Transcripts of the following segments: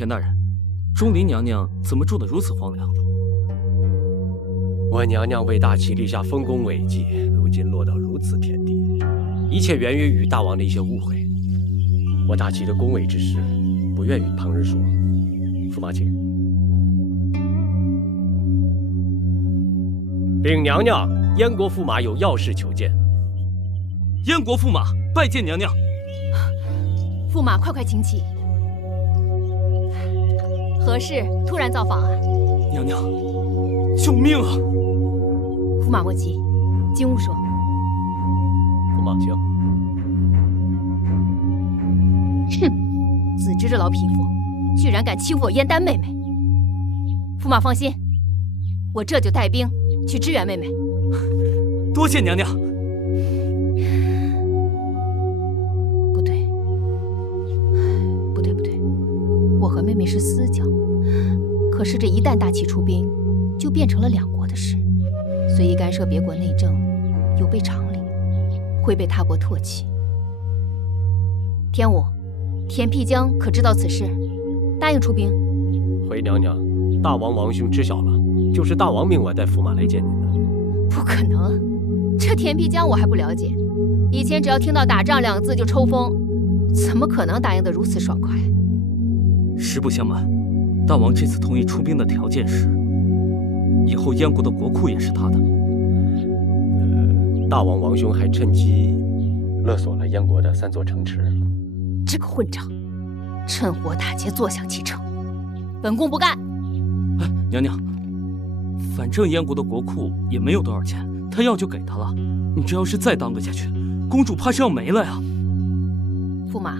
田大人，钟离娘娘怎么住得如此荒凉？我娘娘为大齐立下丰功伟绩，如今落到如此田地，一切源于与大王的一些误会。我大齐的恭维之事，不愿与旁人说。驸马请。禀娘娘，燕国驸马有要事求见。燕国驸马拜见娘娘。驸马快请起。何事突然造访啊？娘娘，救命啊！驸马莫急，进屋说。驸马请。哼，子之这老匹夫，居然敢欺负我燕丹妹妹！驸马放心，我这就带兵去支援妹妹。多谢娘娘。不对，我和妹妹是私交，可是这一旦大齐出兵，就变成了两国的事，随意干涉别国内政，有悖常理，会被他国唾弃。天武，田辟疆可知道此事？答应出兵。回娘娘，大王王兄知晓了，就是大王命我带驸马来见您的。不可能，这田辟疆我还不了解，以前只要听到打仗两个字就抽风，怎么可能答应得如此爽快？实不相瞒，大王这次同意出兵的条件是，以后燕国的国库也是他的。大王王兄还趁机勒索了燕国的3座城池。这个混账，趁火打劫，坐享其成，本宫不干！哎，娘娘，反正燕国的国库也没有多少钱，他要就给他了。你这要是再耽搁下去，公主怕是要没了呀！驸马，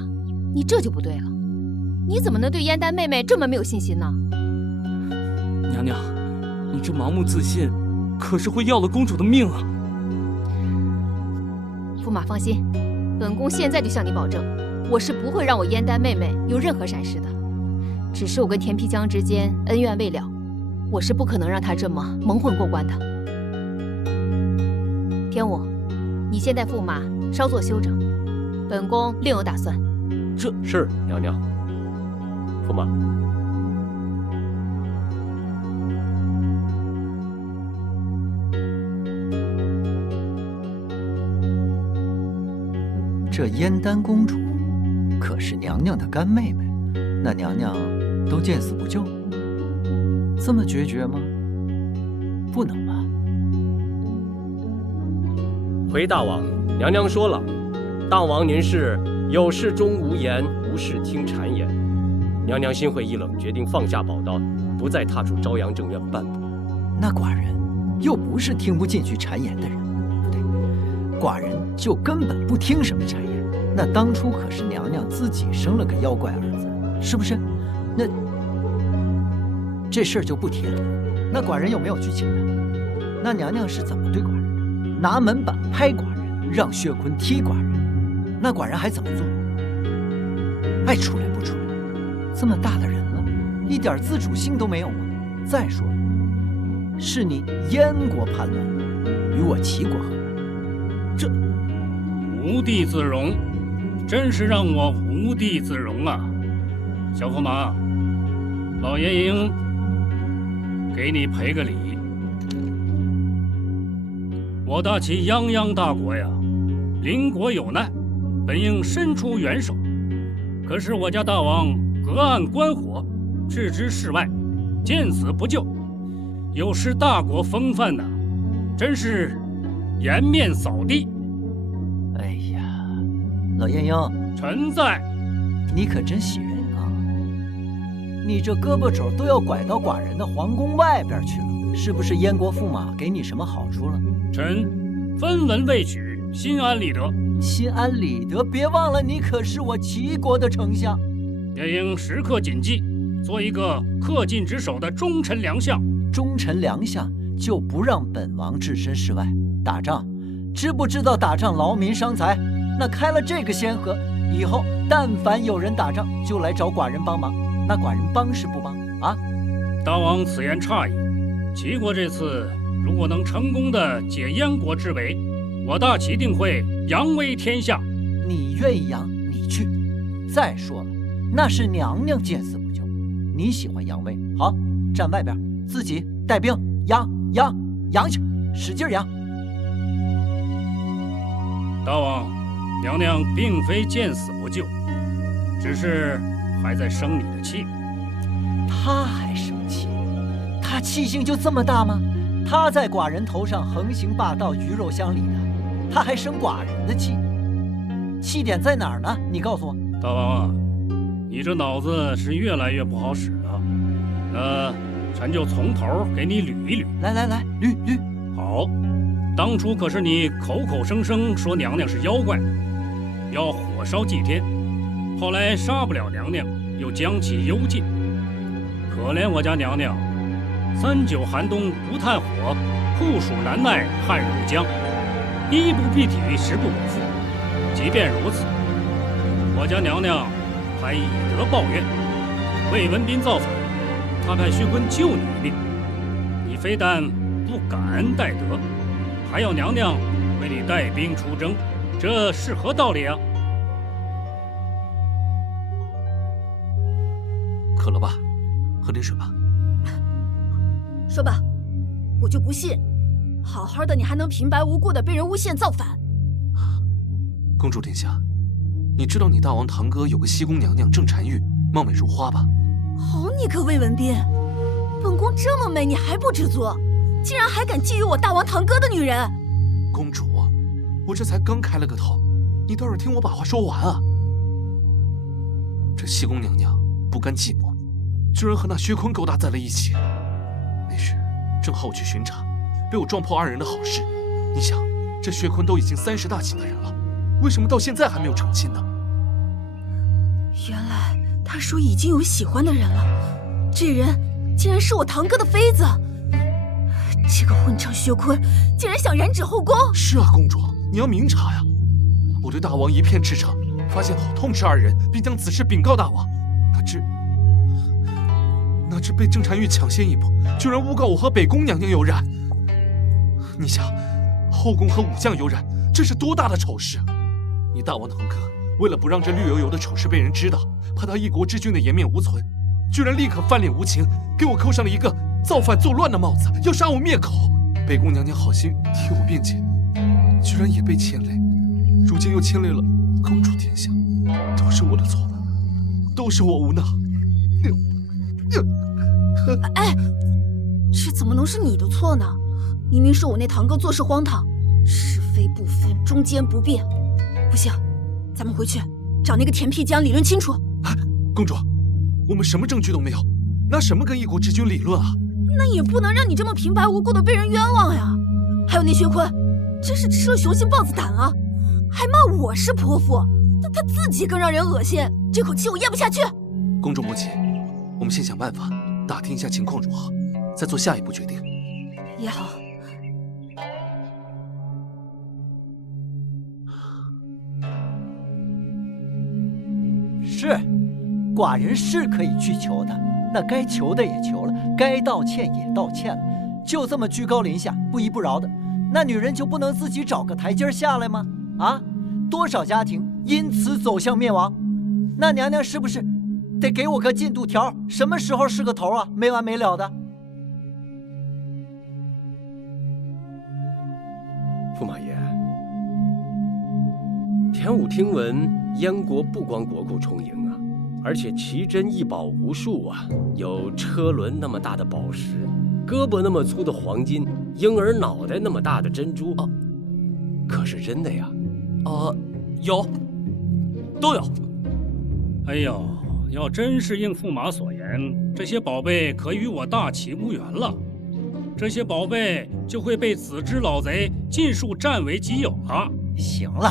你这就不对了，你怎么能对燕丹妹妹这么没有信心呢？娘娘，你这盲目自信，可是会要了公主的命啊！驸马放心，本宫现在就向你保证，我是不会让我燕丹妹妹有任何闪失的。只是我跟田辟疆之间恩怨未了，我是不可能让她这么蒙混过关的。天武，你先带驸马稍作休整，本宫另有打算。这是娘娘。驸马，这燕丹公主可是娘娘的干妹妹，那娘娘都见死不救？这么决绝吗？不能吧？回大王，娘娘说了，大王您是有事终无言，无事听谗言。娘娘心灰意冷，决定放下宝刀，不再踏出朝阳正院半步。那寡人又不是听不进去谗言的人，不对，寡人就根本不听什么谗言。那当初可是娘娘自己生了个妖怪儿子，是不是？那这事儿就不提了。那寡人有没有去请他？那娘娘是怎么对寡人的？拿门板拍寡人，让血坤踢寡人，那寡人还怎么做？爱出来不出来？这么大的人了，一点自主性都没有吗？再说了，是你燕国叛乱，与我齐国何干？这无地自容，真是让我无地自容啊！小驸马，老爷应给你赔个礼。我大齐泱泱大国呀，邻国有难，本应伸出援手，可是我家大王隔岸观火，置之事外，见死不救，有失大国风范呐，真是颜面扫地。哎呀，老晏婴，臣在。你可真喜人啊！你这胳膊肘都要拐到寡人的皇宫外边去了，是不是燕国驸马给你什么好处了？臣分文未取，心安理得。心安理得，别忘了你可是我齐国的丞相，也应时刻谨记，做一个恪尽职守的忠臣良相。忠臣良相就不让本王置身事外。打仗，知不知道打仗劳民伤财？那开了这个先河，以后但凡有人打仗，就来找寡人帮忙。那寡人帮是不帮啊？大王此言差矣。齐国这次如果能成功的解燕国之围，我大齐定会扬威天下。你愿意扬，你去。再说了，那是娘娘见死不救，你喜欢扬威，好，站外边，自己带兵扬去，使劲扬。大王，娘娘并非见死不救，只是还在生你的气。他还生气？他气性就这么大吗？他在寡人头上横行霸道，鱼肉乡里的，他还生寡人的气？气点在哪儿呢？你告诉我。大王啊，你这脑子是越来越不好使了。那臣就从头给你捋一捋。来，捋。好，当初可是你口口声声说娘娘是妖怪，要火烧祭天，后来杀不了娘娘，又将其幽禁。可怜我家娘娘，39寒冬不炭火，酷暑难耐汗如浆，衣不蔽体，食不果腹。即便如此，我家娘娘还以德报怨。魏文斌造反，他派薛坤救你一命，你非但不感恩戴德，还要娘娘为你带兵出征，这是何道理啊？渴了吧？喝点水吧。说吧，我就不信，好好的你还能平白无故的被人诬陷造反。公主殿下，你知道你大王堂哥有个西宫娘娘郑婵玉，貌美如花吧？好你个魏文斌，本宫这么美你还不知足，竟然还敢觊觎我大王堂哥的女人！公主，我这才刚开了个头，你倒是听我把话说完啊！这西宫娘娘不甘寂寞，居然和那薛坤勾搭在了一起。那时正好我去巡查，被我撞破二人的好事。你想，这薛坤都已经30大几的人了，为什么到现在还没有成亲呢？原来他说已经有喜欢的人了，这人竟然是我堂哥的妃子。这个混账薛坤竟然想染指后宫！是啊，公主，你要明察呀！我对大王一片赤诚，发现后痛斥二人，并将此事禀告大王。哪知被郑婵玉抢先一步，居然诬告我和北宫娘娘有染。你想，后宫和武将有染，这是多大的丑事！你大王堂哥为了不让这绿油油的丑事被人知道，怕他一国之君的颜面无存，居然立刻翻脸无情，给我扣上了一个造反作乱的帽子，要杀我灭口。北宫娘娘好心替我辩解，居然也被牵累，如今又牵累了公主殿下，都是我的错，都是我无能。哎，这怎么能是你的错呢？明明是我那堂哥做事荒唐，是非不分，中间不变。不行，咱们回去找那个田辟疆理论清楚。公主，我们什么证据都没有，拿什么跟一国之君理论啊？那也不能让你这么平白无故的被人冤枉呀！还有那薛坤，真是吃了雄心豹子胆了，还骂我是泼妇，那他自己更让人恶心，这口气我咽不下去。公主不急，我们先想办法打听一下情况如何，再做下一步决定。也好。是，寡人是可以去求他，那该求的也求了，该道歉也道歉了，就这么居高临下，不依不饶的，那女人就不能自己找个台阶下来吗？啊，多少家庭因此走向灭亡，那娘娘是不是得给我个进度条？什么时候是个头啊？没完没了的。驸马爷，田武听闻燕国不光国库充盈啊，而且奇珍异宝无数啊，有车轮那么大的宝石，胳膊那么粗的黄金，婴儿脑袋那么大的珍珠，可是真的呀？有，都有。哎呦，要真是应驸马所言，这些宝贝可与我大齐无缘了。这些宝贝就会被子之老贼尽数占为己有了。行了，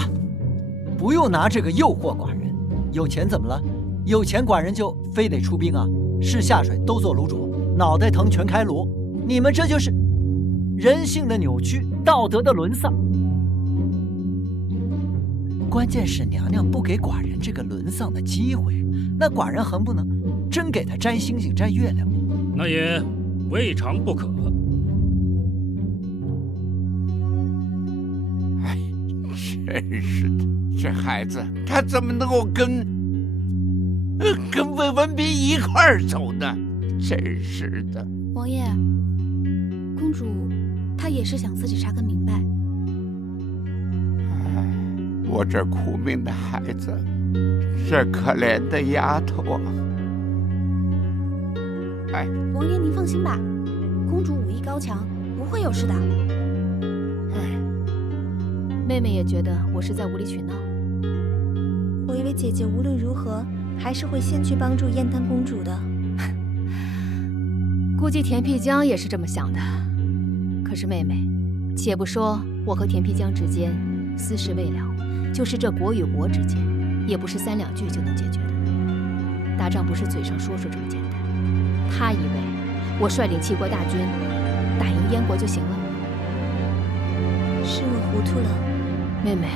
不用拿这个诱惑寡人。有钱怎么了？有钱寡人就非得出兵啊？是下水都做炉主，脑袋疼全开炉。你们这就是人性的扭曲，道德的沦丧。关键是娘娘不给寡人这个沦丧的机会，那寡人横不能真给她摘星星摘月亮。那也未尝不可。真是的，这孩子他怎么能够跟跟魏文斌一块儿走呢，真是的。王爷，公主她也是想自己查个明白。我这苦命的孩子，这可怜的丫头啊！哎，王爷您放心吧，公主武艺高强，不会有事的。妹妹也觉得我是在无理取闹。我以为姐姐无论如何还是会先去帮助燕丹公主的。估计田辟疆也是这么想的。可是妹妹，且不说我和田辟疆之间私事未了，就是这国与国之间，也不是3两句就能解决的。打仗不是嘴上说说这么简单。他以为我率领7国大军打赢燕国就行了。是我糊涂了。妹妹，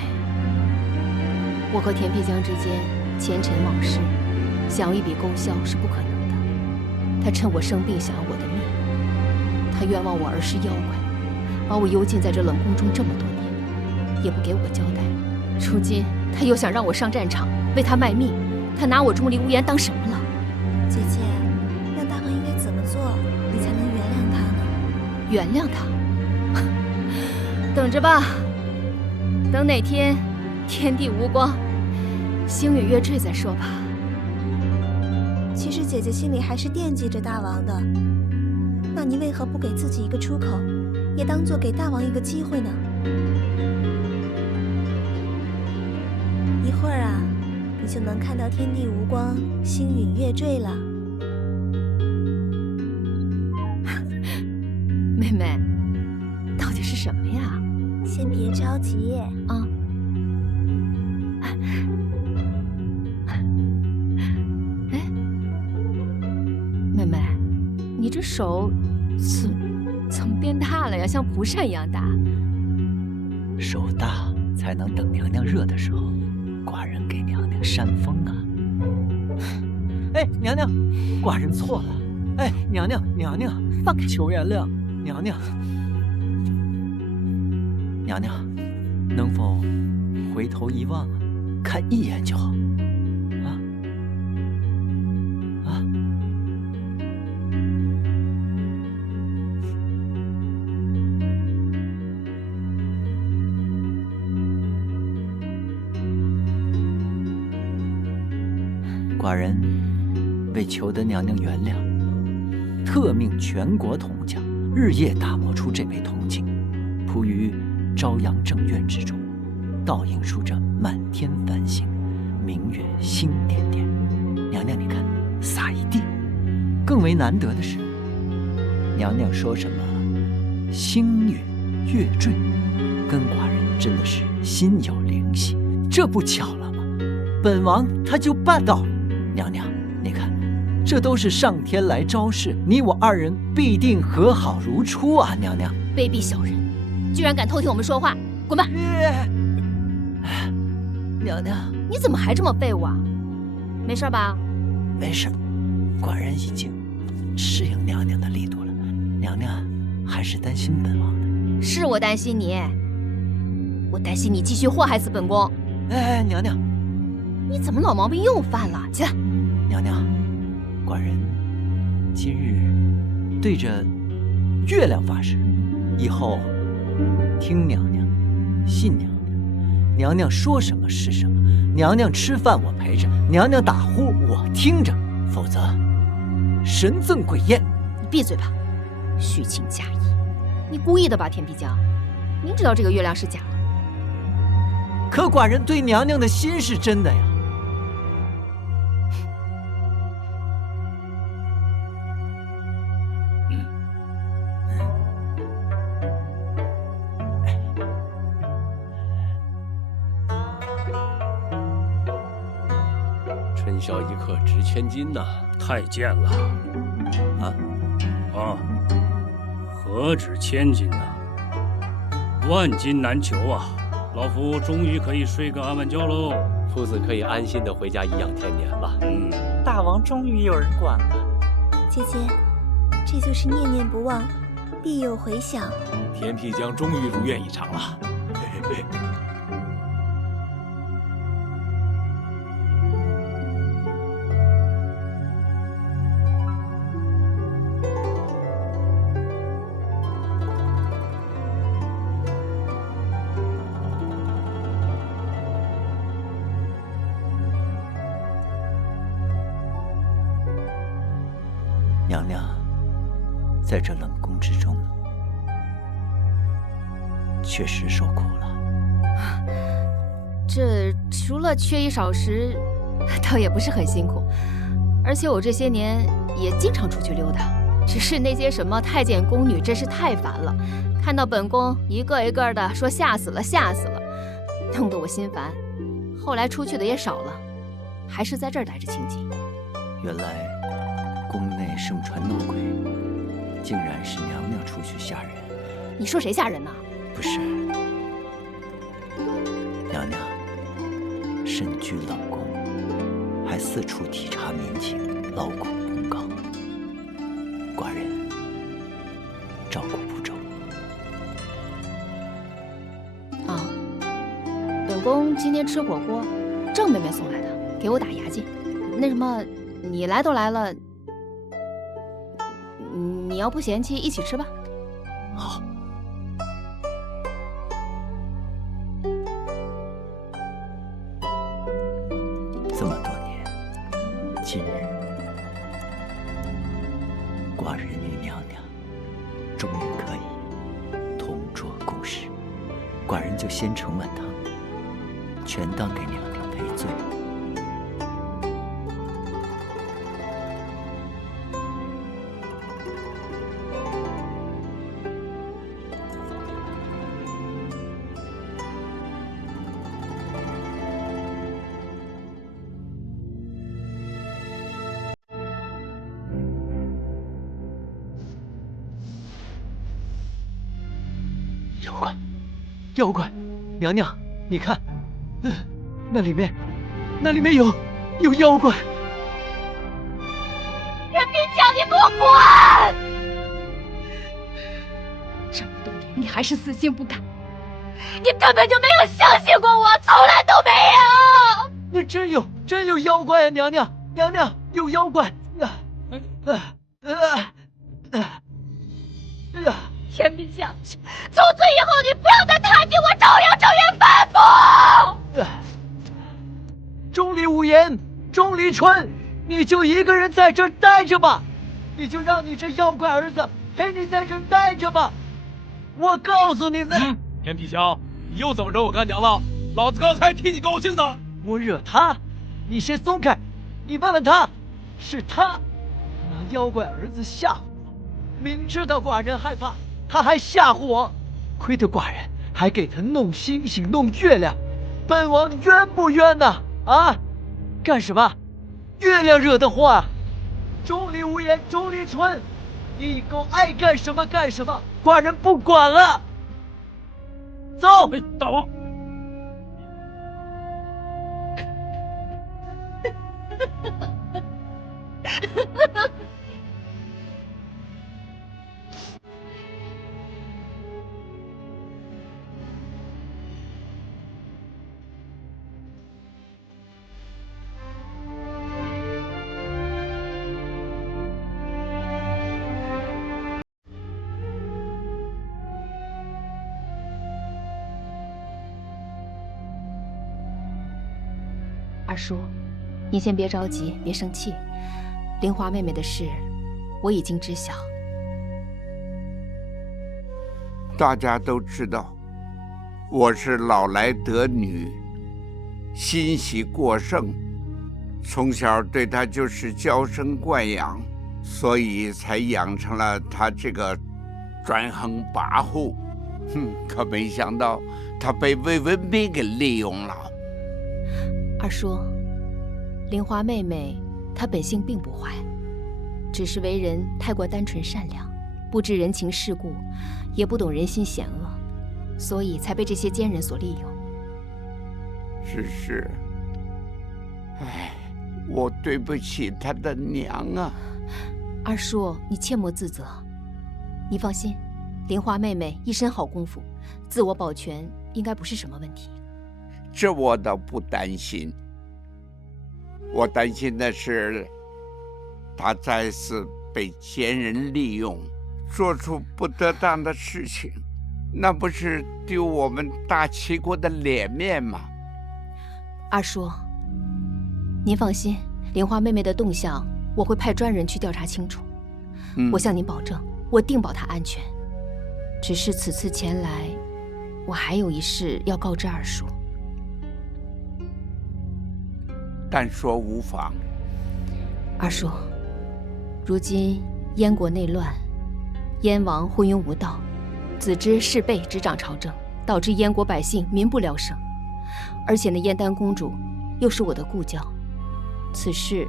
我和田辟疆之间前尘往事，想要一笔勾销是不可能的。他趁我生病想要我的命，他冤枉我儿是妖怪，把我幽禁在这冷宫中这么多年，也不给我个交代。如今他又想让我上战场为他卖命，他拿我钟离无言当什么了？姐姐，那大王应该怎么做，你才能原谅他呢？原谅他？等着吧，等哪天天地无光，星陨月坠再说吧。其实姐姐心里还是惦记着大王的，那你为何不给自己一个出口，也当做给大王一个机会呢？一会儿啊，你就能看到天地无光，星陨月坠了。妹妹，到底是什么呀？先别着急啊。哎，妹妹，你这手怎么变大了呀？像蒲扇一样大。手大才能等娘娘热的时候，寡人给娘娘扇风啊！哎，娘娘，寡人错了。哎，娘娘，放开，求原谅，娘娘。娘娘，能否回头一望啊？看一眼就好。寡人为求得娘娘原谅，特命全国铜匠日夜打磨出这枚铜镜，铺于朝阳正院之中，倒映出这满天繁星，明月星点点。娘娘，你看，洒一地。更为难得的是，娘娘说什么星陨月坠，跟寡人真的是心有灵犀。这不巧了吗？本王他就办到了。娘娘，你看，这都是上天来昭示，你我2人必定和好如初啊！娘娘，卑鄙小人，居然敢偷听我们说话，滚吧！娘娘，你怎么还这么废物啊？没事吧？没事，寡人已经适应娘娘的力度了。娘娘还是担心本王的。是我担心你，我担心你继续祸害死本宫。哎，娘娘，你怎么老毛病又犯了？起来！娘娘，寡人今日对着月亮发誓，以后听娘娘，信娘娘，娘娘说什么是什么，娘娘吃饭我陪着，娘娘打呼我听着，否则神憎鬼厌。你闭嘴吧，虚情假意！你故意的吧，田辟疆？明知道这个月亮是假的。可寡人对娘娘的心是真的呀。春宵一刻值千金呐！太监了。何止千金呐，万金难求啊！老夫终于可以睡个安稳觉喽。夫子可以安心的回家颐养天年了。大王终于有人管了。姐姐，这就是念念不忘，必有回响。田辟疆终于如愿以偿了。娘娘在这冷宫之中，确实受苦了。这除了缺衣少食，倒也不是很辛苦。而且我这些年也经常出去溜达，只是那些什么太监宫女真是太烦了，看到本宫一个一个的说吓死了吓死了，弄得我心烦。后来出去的也少了，还是在这儿待着清静。原来宫内盛传闹鬼，竟然是娘娘出去吓人。你说谁吓人呢？不是，娘娘身居冷宫，还四处体察民情，劳苦功高，寡人照顾不周。啊，本宫今天吃火锅，郑妹妹送来的，给我打牙祭。那什么，你来都来了，你要不嫌弃，一起吃吧。好。这么多年，今日寡人与娘娘终于可以同桌共食，寡人就先盛碗汤，全当给娘娘赔罪。妖怪，娘娘，你看，那里面有妖怪。任冰强，你给我滚！这么多年，你还是死心不改，你根本就没有相信过我，从来都没有。那真有妖怪啊，娘娘，娘娘有妖怪！任冰强，从此以后你不要再踏进我朝阳正院半步。钟离无言，钟离春，你就一个人在这待着吧，你就让你这妖怪儿子陪你在这待着吧。我告诉你们，田皮香，你又怎么惹我干娘了？老子刚才替你高兴呢。我惹他？你先松开，你问问他，是他拿妖怪儿子吓唬我，明知道寡人害怕，他还吓唬我，亏得寡人还给他弄星星弄月亮，本王冤不冤呐？啊，干什么？月亮惹的祸。钟离无言，钟离春，你以后爱干什么干什么，寡人不管了。走。大王。二叔，你先别着急，别生气。玲华妹妹的事，我已经知晓。大家都知道，我是老来得女，欣喜过剩，从小对她就是娇生惯养，所以才养成了她这个专横跋扈。可没想到她被魏文斌给利用了。二叔，玲华妹妹她本性并不坏，只是为人太过单纯善良，不知人情世故，也不懂人心险恶，所以才被这些奸人所利用。是，哎，我对不起她的娘啊。二叔，你切莫自责，你放心，玲华妹妹一身好功夫，自我保全应该不是什么问题。这我倒不担心，我担心的是他再次被奸人利用，做出不得当的事情，那不是丢我们大齐国的脸面吗？二叔，您放心，玲花妹妹的动向我会派专人去调查清楚，我向您保证，我定保她安全。只是此次前来，我还有一事要告知二叔。但说无妨。二叔，如今燕国内乱，燕王昏庸无道，子之弑辈执掌朝政，导致燕国百姓民不聊生。而且那燕丹公主又是我的故交，此事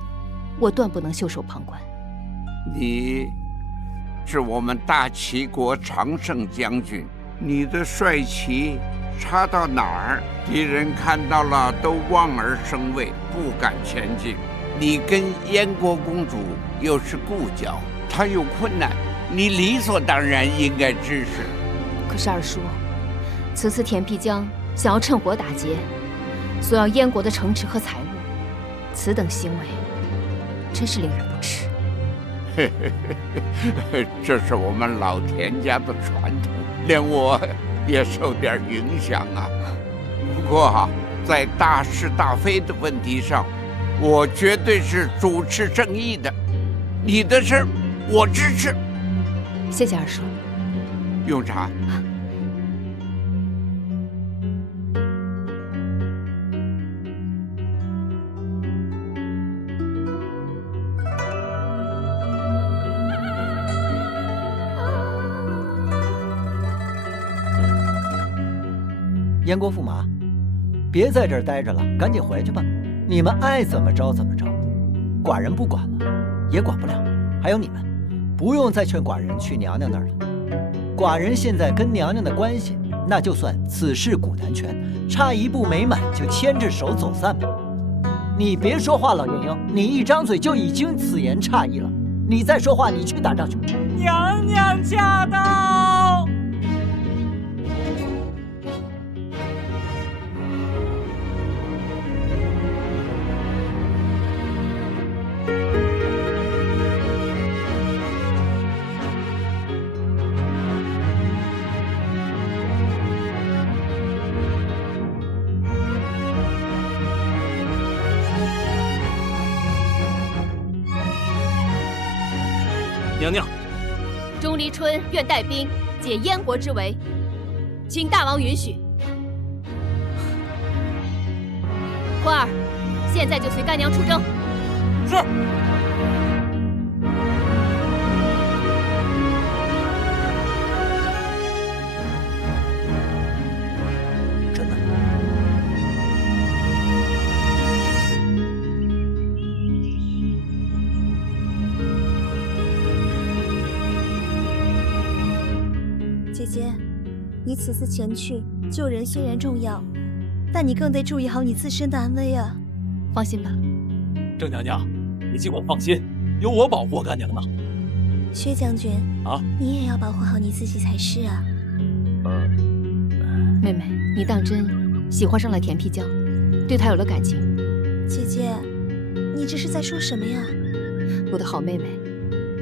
我断不能袖手旁观。你是我们大齐国常胜将军，你的帅旗插到哪儿，敌人看到了都望而生畏，不敢前进。你跟燕国公主又是故交，她有困难，你理所当然应该支持。可是二叔，此次田辟疆想要趁火打劫，索要燕国的城池和财物，此等行为真是令人不齿。这是我们老田家的传统，连我也受点影响啊。不过在大是大非的问题上，我绝对是主持正义的。你的事儿我支持。谢谢二叔。用茶。燕国驸马，别在这儿待着了，赶紧回去吧。你们爱怎么着怎么着，寡人不管了，也管不了。还有你们，不用再劝寡人去娘娘那儿了。寡人现在跟娘娘的关系，那就算此事古难全，差一步没满就牵着手走散吧。你别说话了，元英，你一张嘴就已经此言差矣了。你再说话，你去打仗去。娘娘驾到！娘娘，钟离春愿带兵解燕国之围，请大王允许。欢儿，现在就随干娘出征。是。真的。姐姐，你此次前去救人虽然重要，但你更得注意好你自身的安危啊！放心吧，郑娘娘，你尽管放心，有我保护干娘呢。薛将军啊，你也要保护好你自己才是啊！妹妹，你当真喜欢上了田辟疆，对他有了感情？姐姐，你这是在说什么呀？我的好妹妹，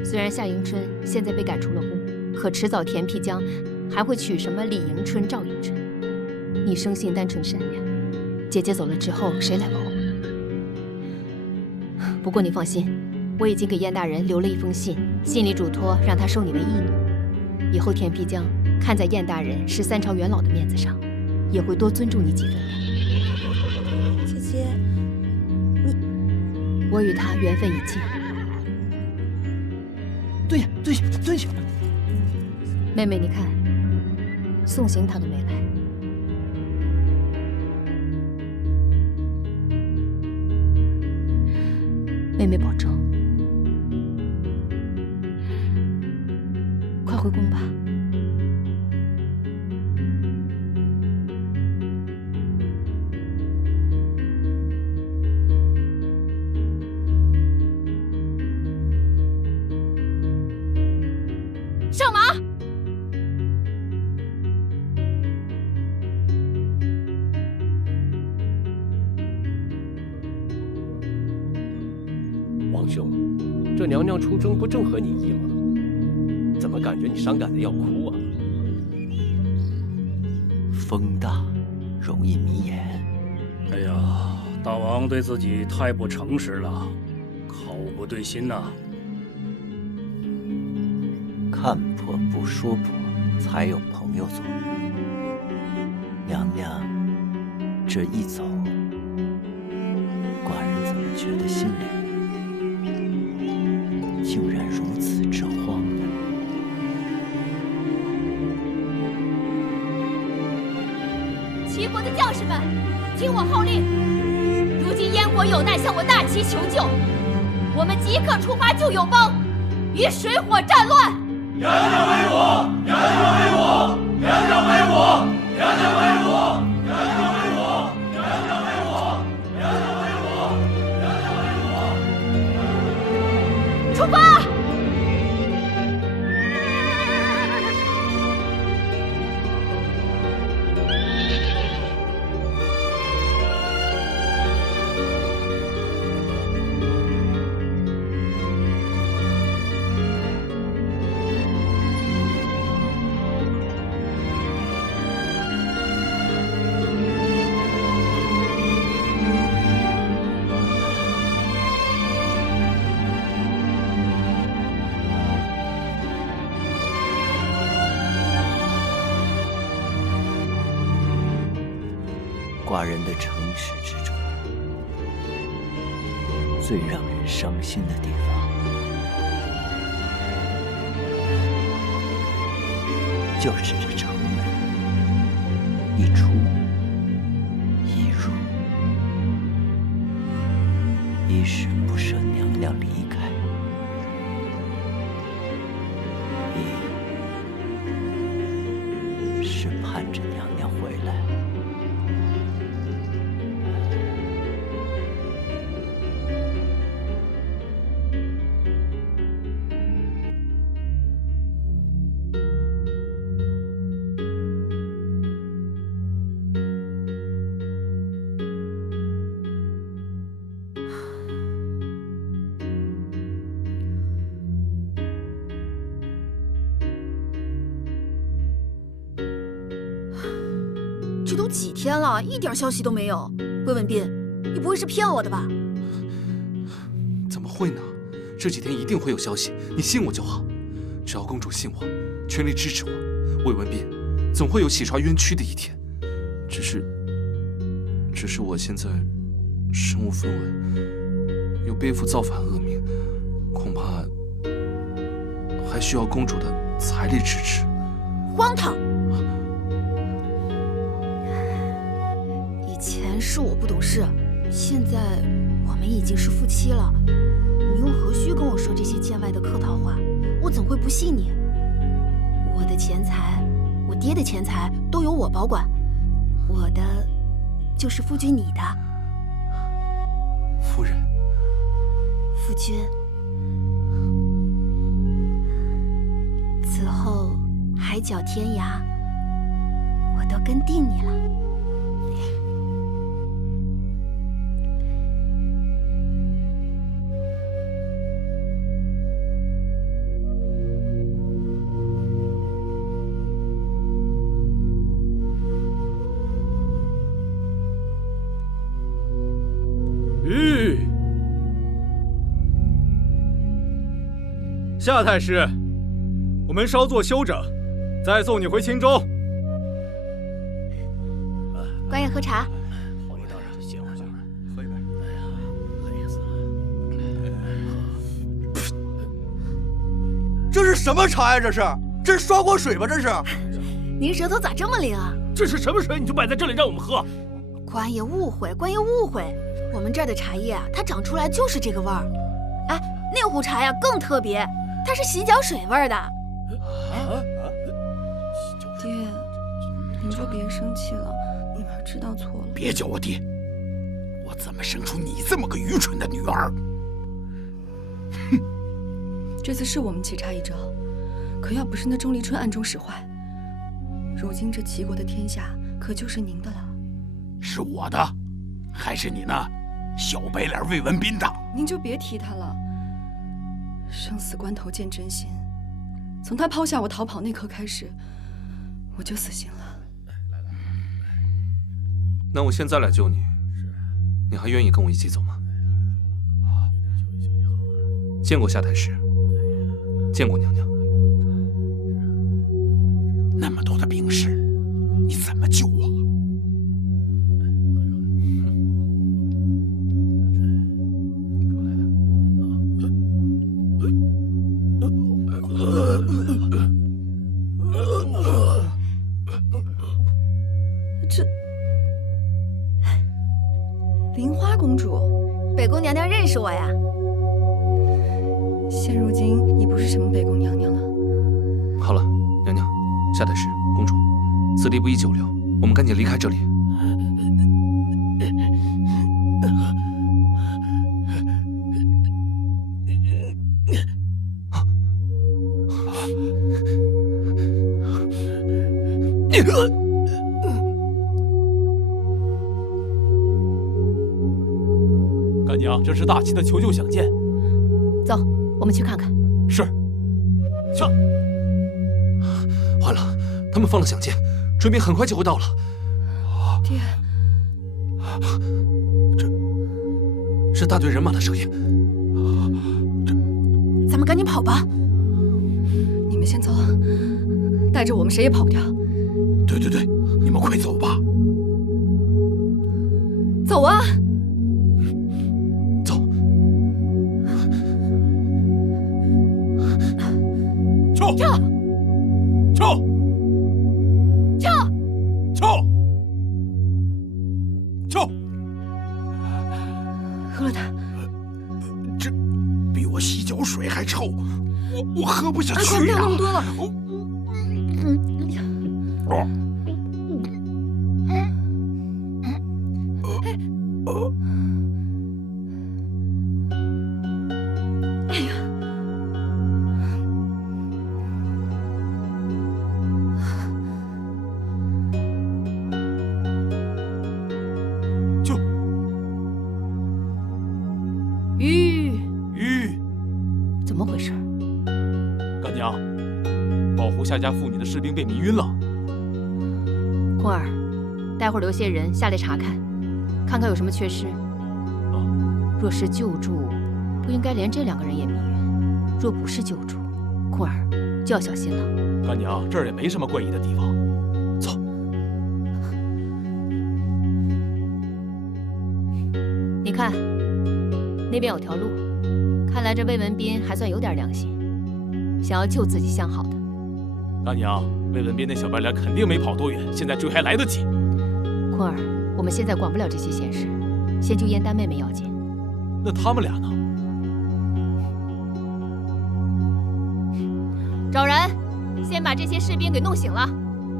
虽然夏迎春现在被赶出了宫，可迟早田辟疆还会娶什么李迎春、赵迎春。你生性单纯善良，姐姐走了之后，谁来保护？不过你放心，我已经给燕大人留了一封信，信里嘱托让他收你为义女。以后田辟疆看在燕大人是3朝元老的面子上，也会多尊重你几分的。姐姐，我与他缘分已尽。蹲下，蹲下，蹲下。妹妹，你看，送行他都没来。妹妹保重，快回宫吧。上马！王兄，这娘娘出征不正合你意吗？怎么感觉你伤感的要哭啊？风大，容易迷眼。哎呀，大王对自己太不诚实了，口不对心呐。看破不说破，才有朋友做。娘娘这一走，寡人怎么觉得心里竟然如此之慌呢？齐国的将士们，听我号令！如今燕国有难，向我大齐求救，我们即刻出发救友邦，与水火战乱。娘娘为我，娘娘为我，娘娘为我，娘娘为我，娘娘为我，娘娘为我，娘娘为我，娘娘为我。出发！寡人的城池之中，最让人伤心的地方，就是这城门一出一入，一是不舍娘娘离开，一是盼着娘娘回来。这都几天了，一点消息都没有。魏文斌，你不会是骗我的吧？怎么会呢？这几天一定会有消息，你信我就好。只要公主信我，全力支持我，魏文斌总会有洗刷冤屈的一天。只是我现在身无分文，又背负造反恶名，恐怕还需要公主的财力支持。荒唐！以前是我不懂事，现在我们已经是夫妻了，你又何须跟我说这些见外的客套话？我怎会不信你？我的钱财，我爹的钱财都由我保管，我的就是夫君你的。夫人，夫君，此后海角天涯，我都跟定你了。夏太师，我们稍作休整，再送你回青州。官爷喝茶。喝一杯。这是什么茶呀？这是刷锅水吧？这是。您舌头咋这么灵啊？这是什么水？你就摆在这里让我们喝？官爷误会，官爷误会。我们这儿的茶叶啊，它长出来就是这个味儿。哎，那壶茶呀更特别。它是洗脚水味的。爹，您就别生气了，女儿知道错了。别叫我爹，我怎么生出你这么个愚蠢的女儿？哼！这次是我们棋差一招，可要不是那钟离春暗中使坏，如今这齐国的天下可就是您的了。是我的，还是你那小白脸魏文斌的？您就别提他了。生死关头见真心，从他抛下我逃跑那刻开始，我就死心了。那我现在来救你，你还愿意跟我一起走吗？见过夏太师，见过娘娘。的病逝，你怎么救啊？这玲花公主，北宫娘娘认识我呀？现如今已不是什么北宫娘娘了。好了，娘娘、夏太师、公主，此地不宜久留，我们赶紧离开这里。干娘，这是大齐的求救响箭。走，我们去看看。是。去。完了，他们放了响箭，追兵很快就会到了。爹，这是大队人马的声音。咱们赶紧跑吧。你们先走，带着我们谁也跑不掉。对对对，你们快走吧。走啊！走。撤！撤！撤！撤！撤！撤！喝了它。这比我洗脚水还臭，我喝不下去快不要呀！那么多了。哎呀！就吁，怎么回事？干娘，保护夏家妇女的士兵被迷晕了。坤儿，待会儿留些人下来查看，看看有什么缺失。若是救助，不应该连这2个人也迷晕；若不是救助，坤儿就要小心了。干娘，这儿也没什么怪异的地方。走。你看，那边有条路，看来这魏文斌还算有点良心，想要救自己相好的。干娘，魏文斌那小白脸肯定没跑多远，现在追还来得及。坤儿，我们现在管不了这些闲事，先救燕丹妹妹要紧。那他们俩呢？找人，先把这些士兵给弄醒了，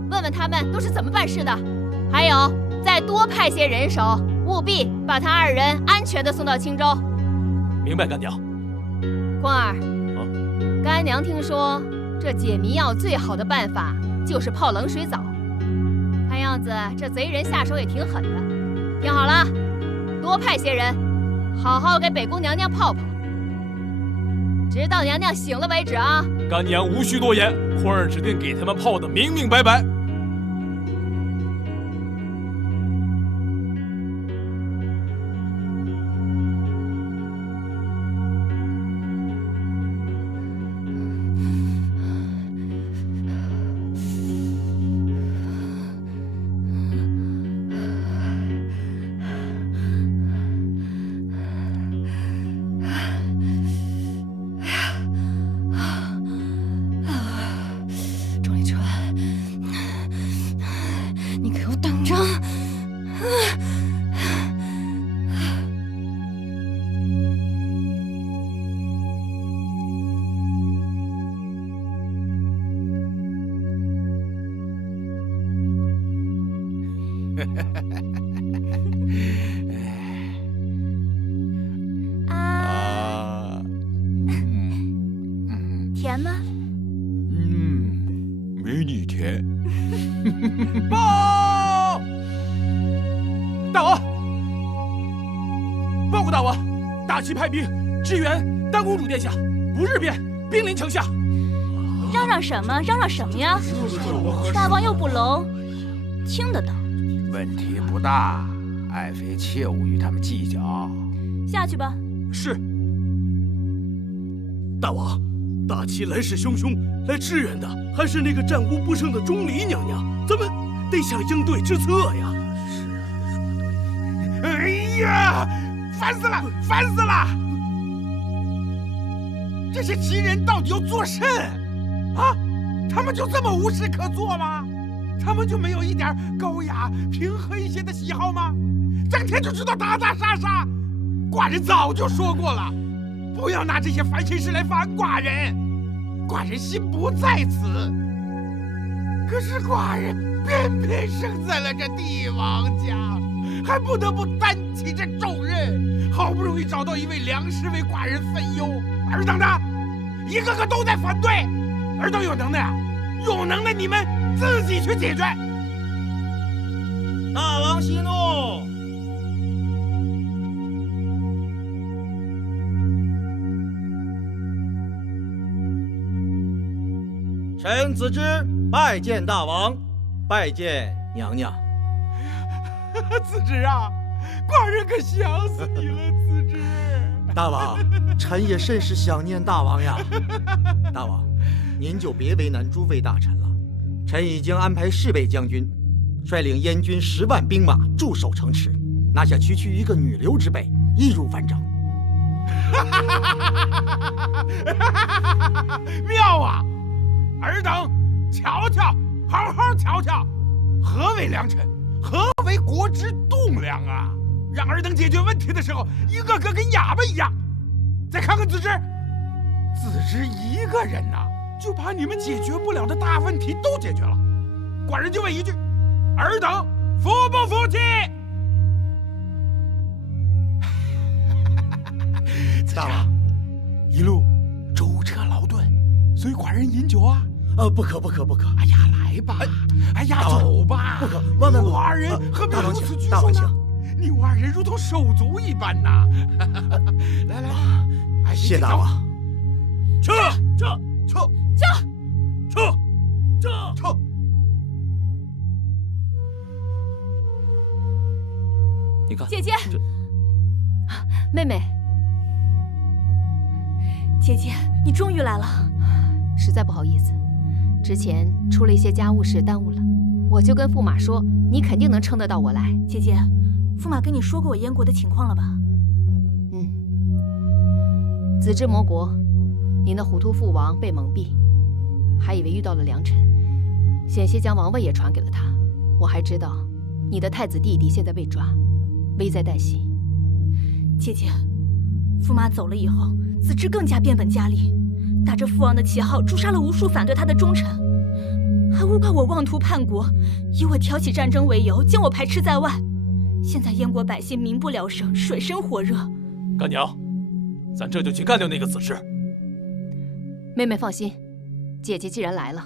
问问他们都是怎么办事的。还有，再多派些人手，务必把他2人安全的送到青州。明白，干娘。坤儿，干娘听说这解迷药最好的办法就是泡冷水澡，看样子这贼人下手也挺狠的。听好了，多派些人，好好给北宫娘娘泡泡，直到娘娘醒了为止啊！干娘无需多言，坤儿指定给他们泡得明明白白。甜吗？没你甜。报！大王，报告大王，大齐派兵支援丹公主殿下，不日便兵临城下。嚷嚷什么？嚷嚷什么呀？大王又不聋，听得到。问题不大，爱妃切勿与他们计较。下去吧。是。大王，大齐来势汹汹，来支援的还是那个战无不胜的钟离娘娘，咱们得想应对之策呀。哎呀，烦死了，烦死了！这些齐人到底要做甚？啊，他们就这么无事可做吗？他们就没有一点高雅、平和一些的喜好吗？整天就知道打打杀杀。寡人早就说过了，不要拿这些烦心事来烦寡人。寡人心不在此，可是寡人偏偏生在了这帝王家，还不得不担起这重任。好不容易找到一位良师为寡人分忧，尔等的一个个都在反对。尔等有能耐啊，有能耐你们自己去解决。大王息怒。臣子之拜见大王，拜见娘娘。子之啊，寡人可想死你了，子之。大王，臣也甚是想念大王呀。大王，您就别为难诸位大臣了。臣已经安排侍卫将军率领燕军10万兵马驻守城池，拿下区区一个女流之辈，易如反掌。妙啊！尔等瞧瞧，好好瞧瞧，何为良臣？何为国之栋梁啊？让尔等解决问题的时候，一个个跟哑巴一样。再看看子之，子之一个人呐，就把你们解决不了的大问题都解决了。寡人就问一句，尔等服不服气？大王，一路舟车劳顿，随寡人饮酒啊。不可不可不可！哎呀，来吧！哎呀，走吧！不可，万万不可！你我二人何必如此拘大王请，束呢？你我二人如同手足一般呐！来来，哎，谢大王。撤！你看，姐姐，妹妹，姐姐，你终于来了，实在不好意思。之前出了一些家务事，耽误了。我就跟驸马说，你肯定能撑得到我来。姐姐，驸马跟你说过我燕国的情况了吧？子之魔国，你那糊涂父王被蒙蔽，还以为遇到了良臣，险些将王位也传给了他。我还知道，你的太子弟弟现在被抓，危在旦夕。姐姐，驸马走了以后，子之更加变本加厉。打着父王的旗号，诛杀了无数反对他的忠臣，还诬告我妄图叛国，以我挑起战争为由，将我排斥在外。现在燕国百姓民不聊生，水深火热。干娘，咱这就去干掉那个子之。妹妹放心，姐姐既然来了，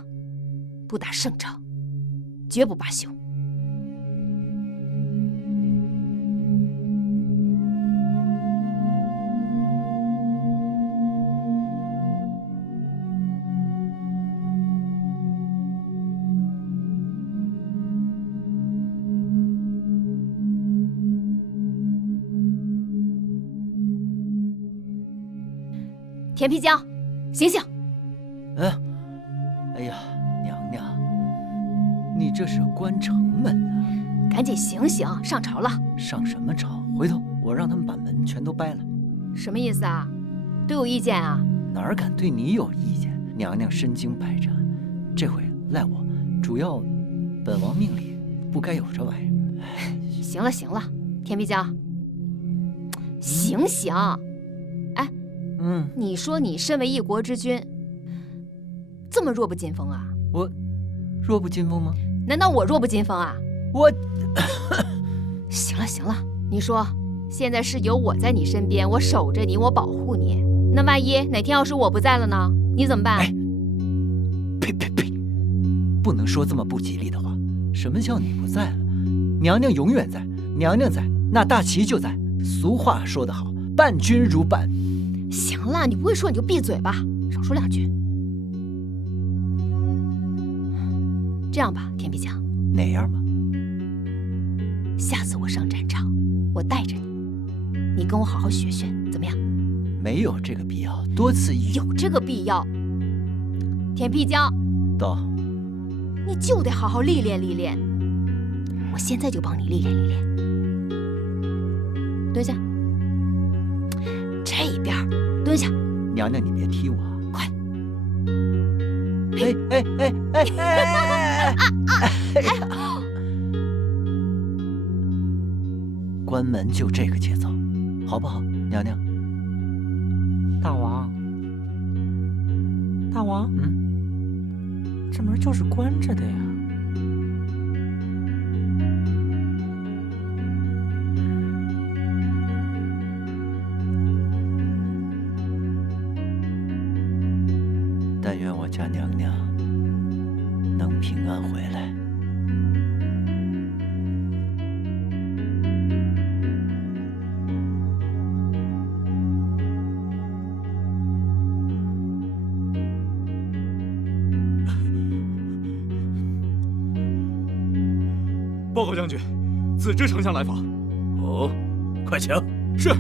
不打胜仗，绝不罢休。田皮江，醒醒！哎呀，娘娘，你这是关城门啊！赶紧醒醒，上朝了。上什么朝？回头我让他们把门全都掰了。什么意思啊？对我意见啊？哪儿敢对你有意见？娘娘身经百战，这回赖我，主要本王命里不该有这玩意儿。行了行了，田皮江，醒醒！哎，你说你身为一国之君，这么弱不禁风啊？我弱不禁风吗？难道我弱不禁风啊？我行了行了，你说现在是有我在你身边，我守着你，我保护你。那万一哪天要是我不在了呢？你怎么办？哎，呸呸呸！不能说这么不吉利的话。什么叫你不在了？娘娘永远在，娘娘在，那大齐就在。俗话说得好，伴君如伴。行了，你不会说你就闭嘴吧，少说两句。这样吧，田皮江，哪样吧？下次我上战场，我带着你，你跟我好好学学，怎么样？没有这个必要，多此一举。有这个必要，田辟疆，到。你就得好好历练历练。我现在就帮你历练历练。蹲下，这边蹲下。娘娘，你别踢我。快！关门就这个节奏，好不好，娘娘？大王，大王，这门就是关着的呀。但愿我家娘娘能平安回来。报告将军，子之丞相来访。哦，快请。是。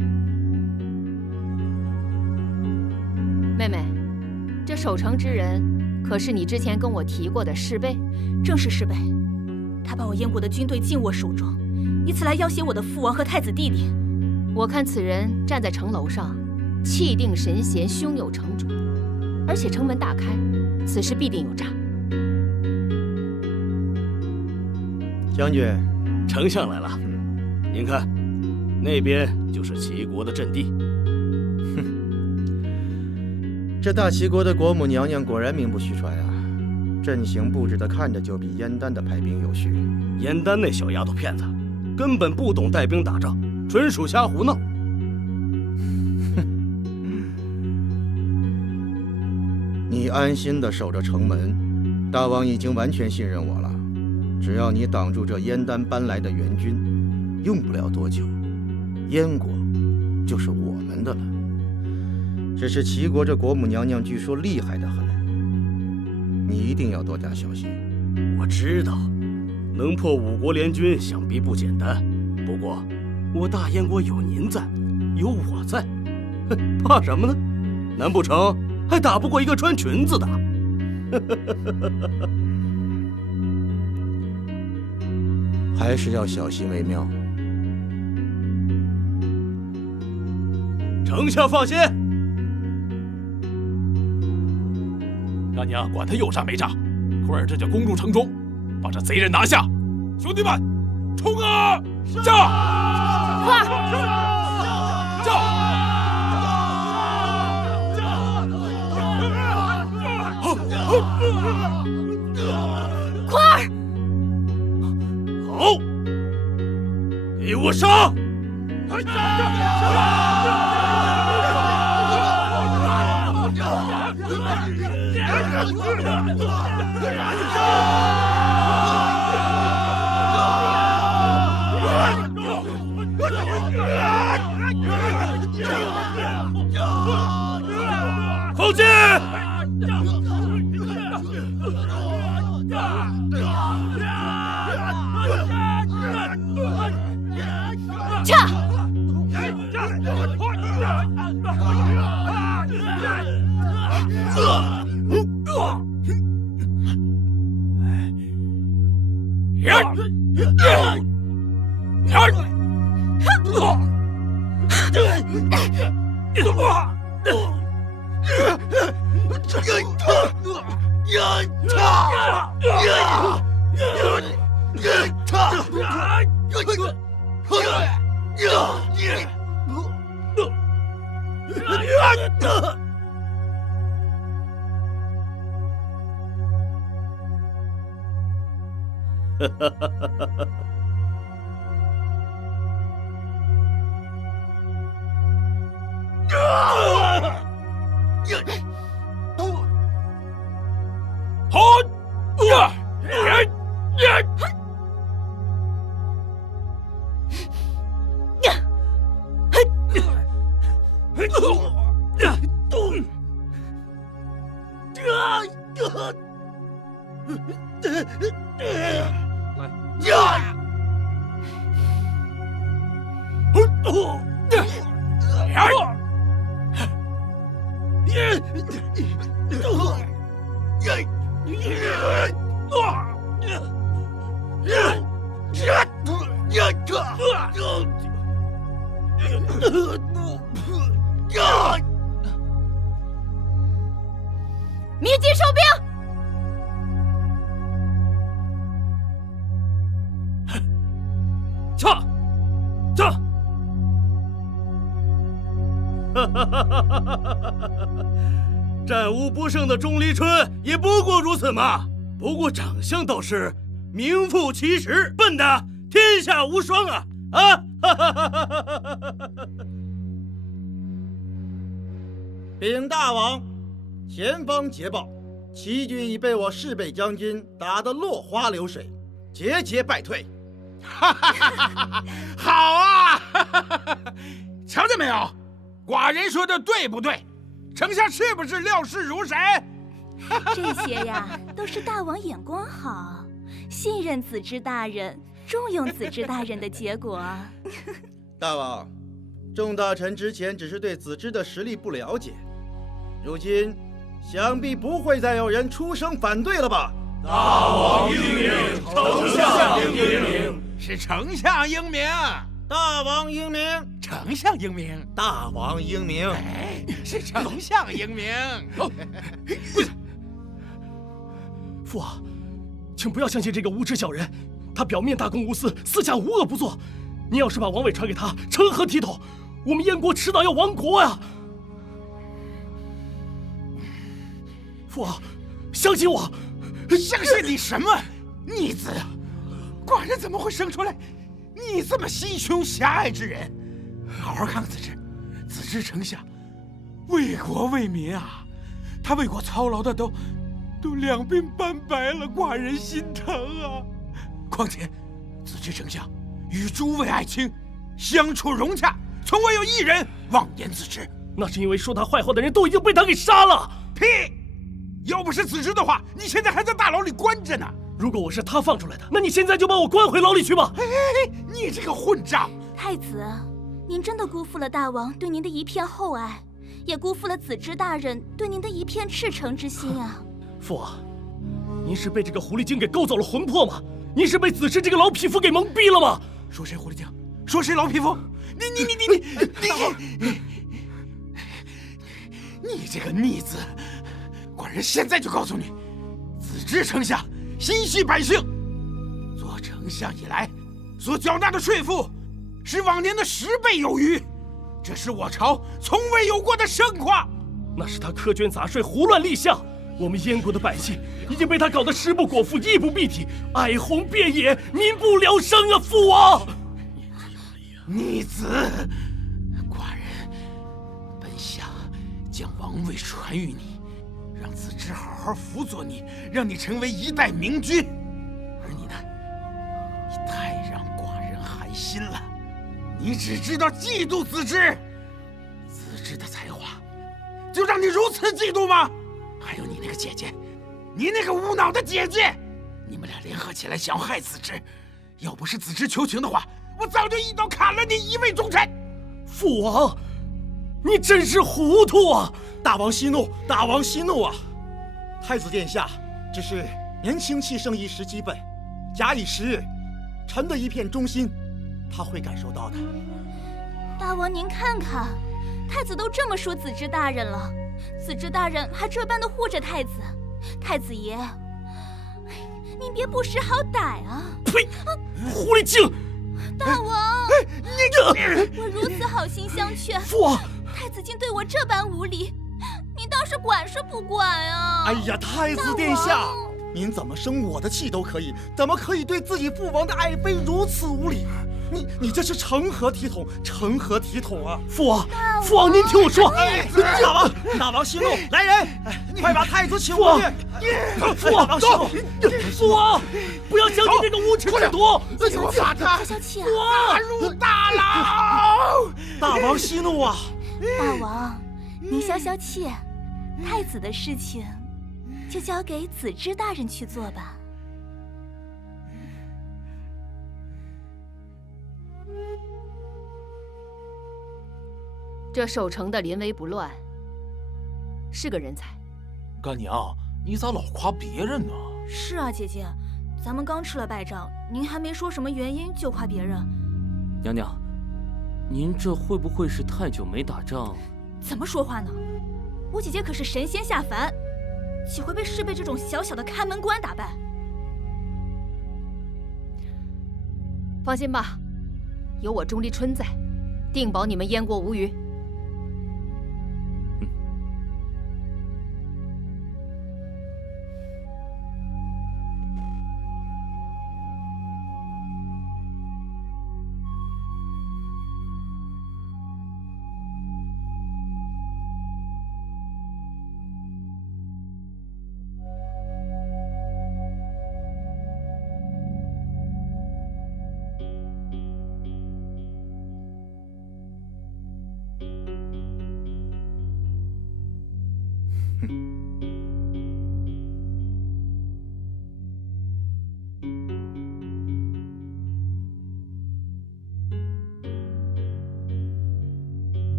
妹妹，这守城之人可是你之前跟我提过的侍卫？正是侍卫，他把我燕国的军队尽握手中，以此来要挟我的父王和太子弟弟。我看此人站在城楼上，气定神闲，胸有成竹，而且城门大开，此事必定有诈。将军，丞相来了。您看，那边就是齐国的阵地。这大齐国的国母娘娘果然名不虚传啊！阵型布置的看着就比燕丹的排兵有序。燕丹那小丫头片子，根本不懂带兵打仗，纯属瞎胡闹。你安心的守着城门，大王已经完全信任我了。只要你挡住这燕丹搬来的援军，用不了多久，燕国就是我们的了。只是齐国这国母娘娘据说厉害得很，你一定要多加小心。我知道，能破5国联军想必不简单。不过，我大燕国有您在，有我在，怕什么呢？难不成还打不过一个穿裙子的？还是要小心为妙。丞相放心，干娘管他有诈没诈，快点这就攻入城中，把这贼人拿下！兄弟们，冲啊！驾！快！快儿！好，给我上！放箭！撤！密集收兵！撤！撤！战无不胜的钟离春也不过如此嘛。不过长相倒是名副其实，笨的天下无双啊！禀大王，前方捷报，齐军已被我侍卫将军打得落花流水，节节败退。好啊！瞧见没有，寡人说的对不对？丞相是不是料事如神？这些呀，都是大王眼光好，信任子之大人，重用子之大人的结果。大王，众大臣之前只是对子之的实力不了解，如今想必不会再有人出声反对了吧？大王英明，丞相英明。是丞相英明，大王英明，丞相英明，大王英明，哎，是丞相英明。跪下！父王，请不要相信这个无知小人，他表面大公无私，私下无恶不作。你要是把王位传给他，成何体统？我们燕国迟早要亡国呀！父王，相信我。相信你什么？逆子！寡人怎么会生出来你这么心胸狭隘之人？好好看看子之，子之丞相为国为民啊，他为国操劳的都两鬓斑白了，寡人心疼啊。况且子之丞相与诸位爱卿相处融洽，从未有一人妄言子之。那是因为说他坏话的人都已经被他给杀了。屁！要不是子之的话，你现在还在大牢里关着呢。如果我是他放出来的，那你现在就把我关回牢里去吧！你这个混账！太子，您真的辜负了大王对您的一片厚爱，也辜负了子之大人对您的一片赤诚之心啊！父王，您是被这个狐狸精给勾走了魂魄吗？您是被子之这个老匹夫给蒙蔽了吗？说谁狐狸精？说谁老匹夫？你这个逆子！寡人现在就告诉你，子之丞相心系百姓，做丞相以来所缴纳的税赋是往年的10倍有余，这是我朝从未有过的盛况。那是他苛捐杂税，胡乱立项，我们燕国的百姓已经被他搞得食不果腹，衣不蔽体，哀鸿遍野，民不聊生啊！父王，逆子！寡人本想将王位传于你，让子之好好辅佐你，让你成为一代明君。而你呢，你太让寡人寒心了。你只知道嫉妒子之，子之的才华，就让你如此嫉妒吗？还有你那个姐姐，你那个无脑的姐姐，你们俩联合起来想害子之。要不是子之求情的话，我早就一刀砍了你一位忠臣。父王，你真是糊涂啊！大王息怒，大王息怒啊！太子殿下只是年轻气盛，一时激愤，假以时日，臣的一片忠心，他会感受到的。大王您看看，太子都这么说子之大人了，子之大人还这般的护着太子，太子爷，您别不识好歹啊！呸！狐狸精！大王，我如此好心相劝，父王，太子竟对我这般无礼，您倒是管是不管啊？哎呀，太子殿下，您怎么生我的气都可以，怎么可以对自己父王的爱妃如此无礼？你这是成何体统？成何体统啊！父王，父王，您听我说。大王息怒，来人，快把太子请过去。父王，走！父王，不要相信这个无耻之徒！给我把他打入大牢！大王息怒啊！大王，您消消气，太子的事情就交给子之大人去做吧。这守城的临危不乱，是个人才。干娘，你咋老夸别人呢？是啊，姐姐，咱们刚吃了败仗，您还没说什么原因就夸别人。娘娘，您这会不会是太久没打仗，怎么说话呢？我姐姐可是神仙下凡，岂会被侍卫这种小小的看门官打败？放心吧，有我钟离春在，定保你们燕国无虞。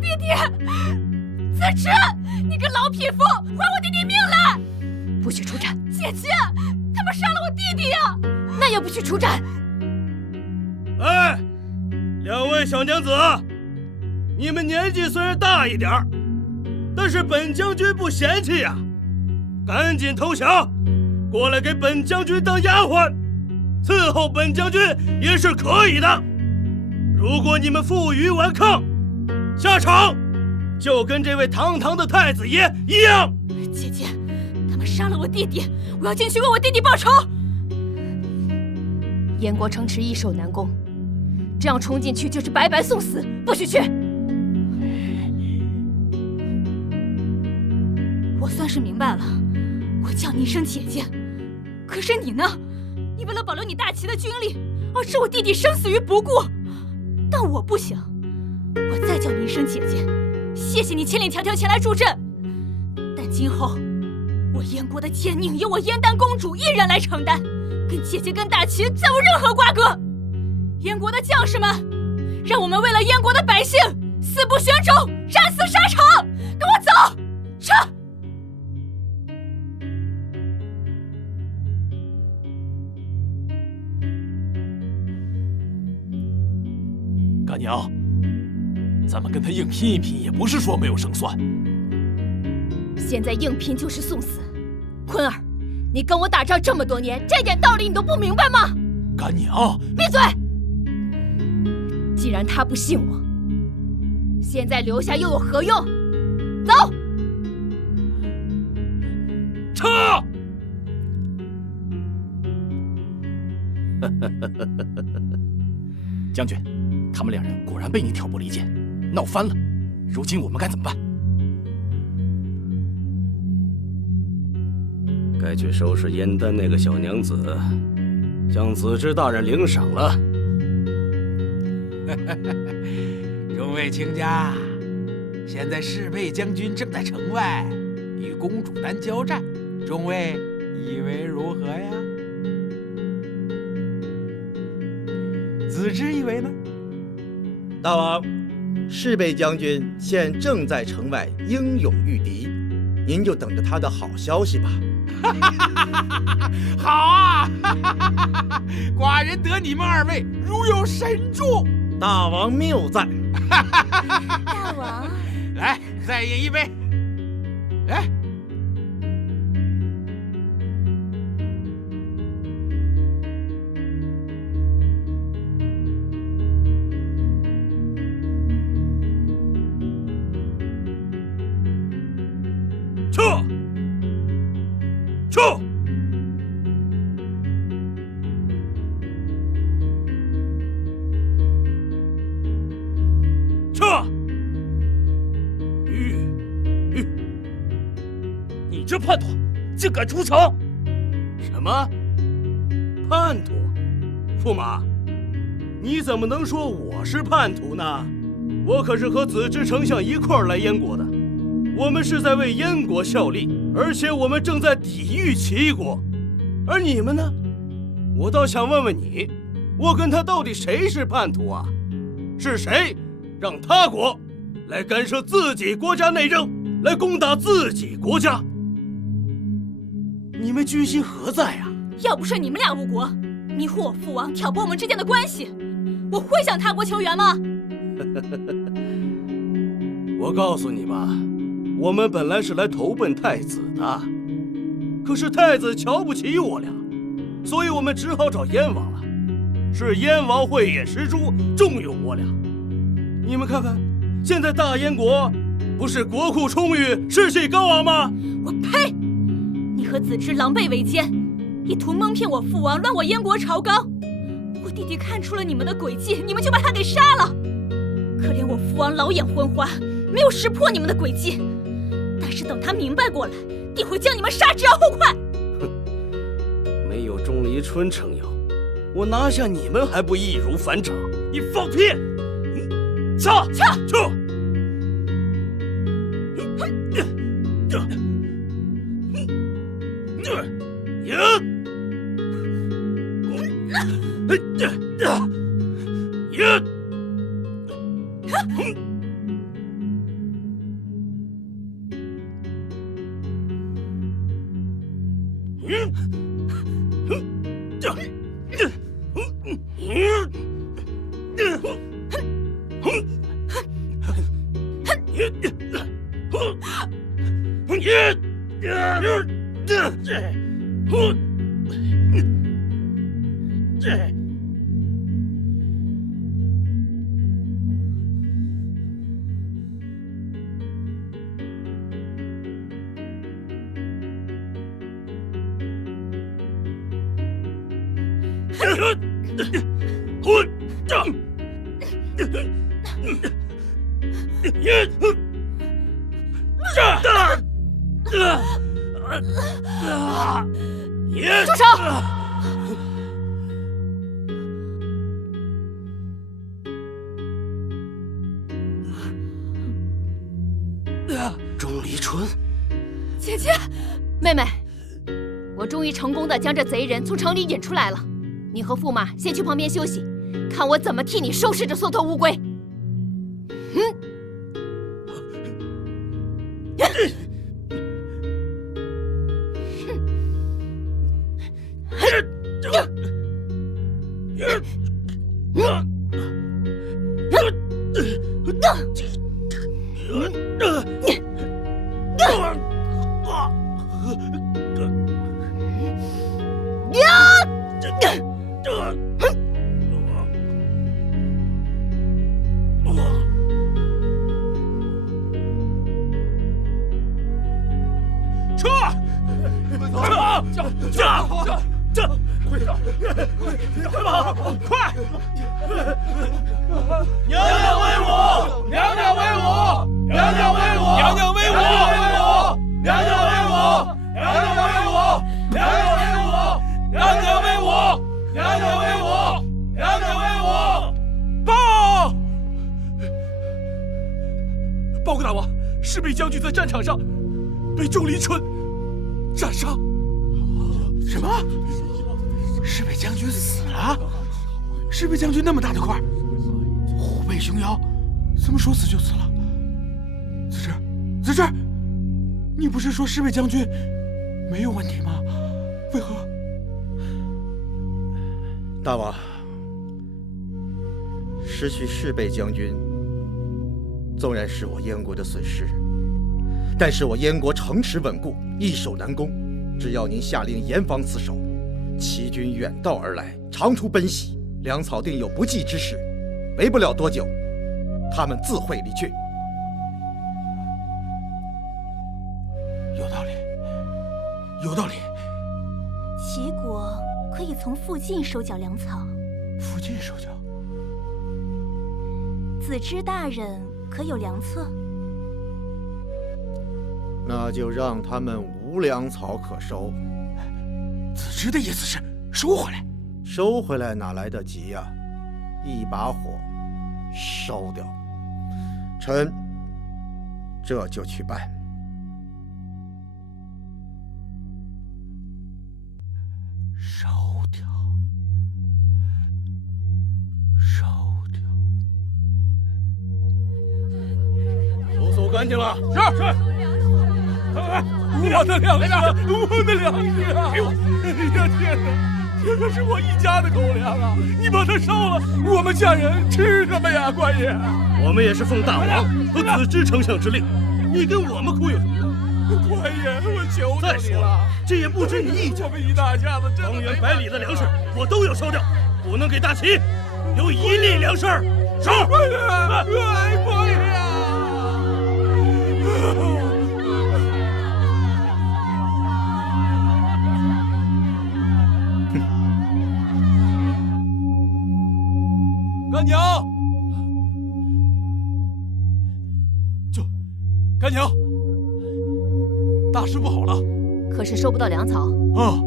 弟弟，子迟，你个老匹夫，还我弟弟命来！不许出战！姐姐，他们杀了我弟弟呀！那也不许出战！哎，两位小娘子，你们年纪虽然大一点，但是本将军不嫌弃呀，赶紧投降，过来给本将军当丫鬟，伺候本将军也是可以的。如果你们负隅顽抗，下场就跟这位堂堂的太子爷一样。姐姐，他们杀了我弟弟，我要进去为我弟弟报仇。燕国城池易守难攻，这样冲进去就是白白送死，不许去！我算是明白了，我叫你一声姐姐，可是你呢？你为了保留你大齐的军力，而置我弟弟生死于不顾。但我不行，我再叫你一声姐姐，谢谢你千里迢迢前来助阵。但今后，我燕国的奸佞由我燕丹公主一人来承担，跟姐姐跟大齐再无任何瓜葛。燕国的将士们，让我们为了燕国的百姓，死不选种，战死沙场！跟我走，撤！干娘，咱们跟他硬拼一拼，也不是说没有胜算。现在硬拼就是送死。坤儿，你跟我打仗这么多年，这点道理你都不明白吗？干娘，闭嘴！既然他不信我，现在留下又有何用？走！撤！将军，他们两人果然被你挑拨离间，闹翻了。如今我们该怎么办？该去收拾燕丹那个小娘子，向子之大人领赏了。众位卿家，现在侍卫将军正在城外与公主丹交战，众位以为如何呀？子之以为呢？大王，侍卫将军现正在城外英勇御敌，您就等着他的好消息吧。好啊！寡人得你们二位如有神助。大王谬赞。大王，来，再饮一杯。来。撤！撤！撤！你这叛徒，竟敢出城！什么？叛徒？驸马，你怎么能说我是叛徒呢？我可是和子之丞相一块儿来燕国的，我们是在为燕国效力，而且我们正在抵御齐国。而你们呢？我倒想问问你，我跟他到底谁是叛徒啊？是谁让他国来干涉自己国家内政，来攻打自己国家。你们居心何在啊？要不是你们俩误国，迷惑我父王，挑拨我们之间的关系，我会向他国求援吗？我告诉你吧，我们本来是来投奔太子的，可是太子瞧不起我俩，所以我们只好找燕王了。是燕王慧眼识珠，重用我俩。你们看看，现在大燕国不是国库充裕，士气高昂吗？我呸！你和子之狼狈为奸，意图蒙骗我父王，乱我燕国朝纲。我弟弟看出了你们的诡计，你们就把他给杀了。可怜我父王老眼昏花，没有识破你们的诡计。但是等他明白过来，定会将你们杀之而后快。没有钟离春撑腰，我拿下你们还不易如反掌？你放屁！撤！住手！钟离春，姐姐，妹妹，我终于成功的将这贼人从城里引出来了。你和驸马先去旁边休息，看我怎么替你收拾这缩头乌龟。快跑！快！娘娘威武！娘娘威武！娘娘威武！娘娘威武！娘娘威武！娘娘威武！娘娘威武！娘娘威武！娘娘威武！娘娘威武！报！报告大王，侍卫将军在战场上被钟离春斩伤。什么？侍卫将军死了？侍卫将军那么大的块，虎背熊腰，怎么说死就死了？子之，你不是说侍卫将军没有问题吗？为何？大王，失去侍卫将军，纵然是我燕国的损失，但是我燕国城池稳固，易守难攻。只要您下令严防死守，齐军远道而来，长途奔袭，粮草定有不济之事，没不了多久，他们自会离去。有道理。齐国可以从附近收缴粮草。附近收缴？子之大人可有良策？那就让他们无粮草可收。子之的意思是收回来？收回来哪来得及呀？一把火烧掉。臣这就去办。烧掉。干净了。是。我的粮食，我的粮食啊！给我！哎呀天哪，这可是我一家的口粮啊！你把它烧了，我们家人吃什么呀，官爷？我们也是奉大王和子之丞相之令，你跟我们哭有什么用？官爷，我求再说了，这也不止你一家，我们一大家子，方圆100里的粮食我都要烧掉，不能给大齐留一粒粮食。烧！官爷，官爷啊！干娘，干娘，大事不好了！可是收不到粮草啊！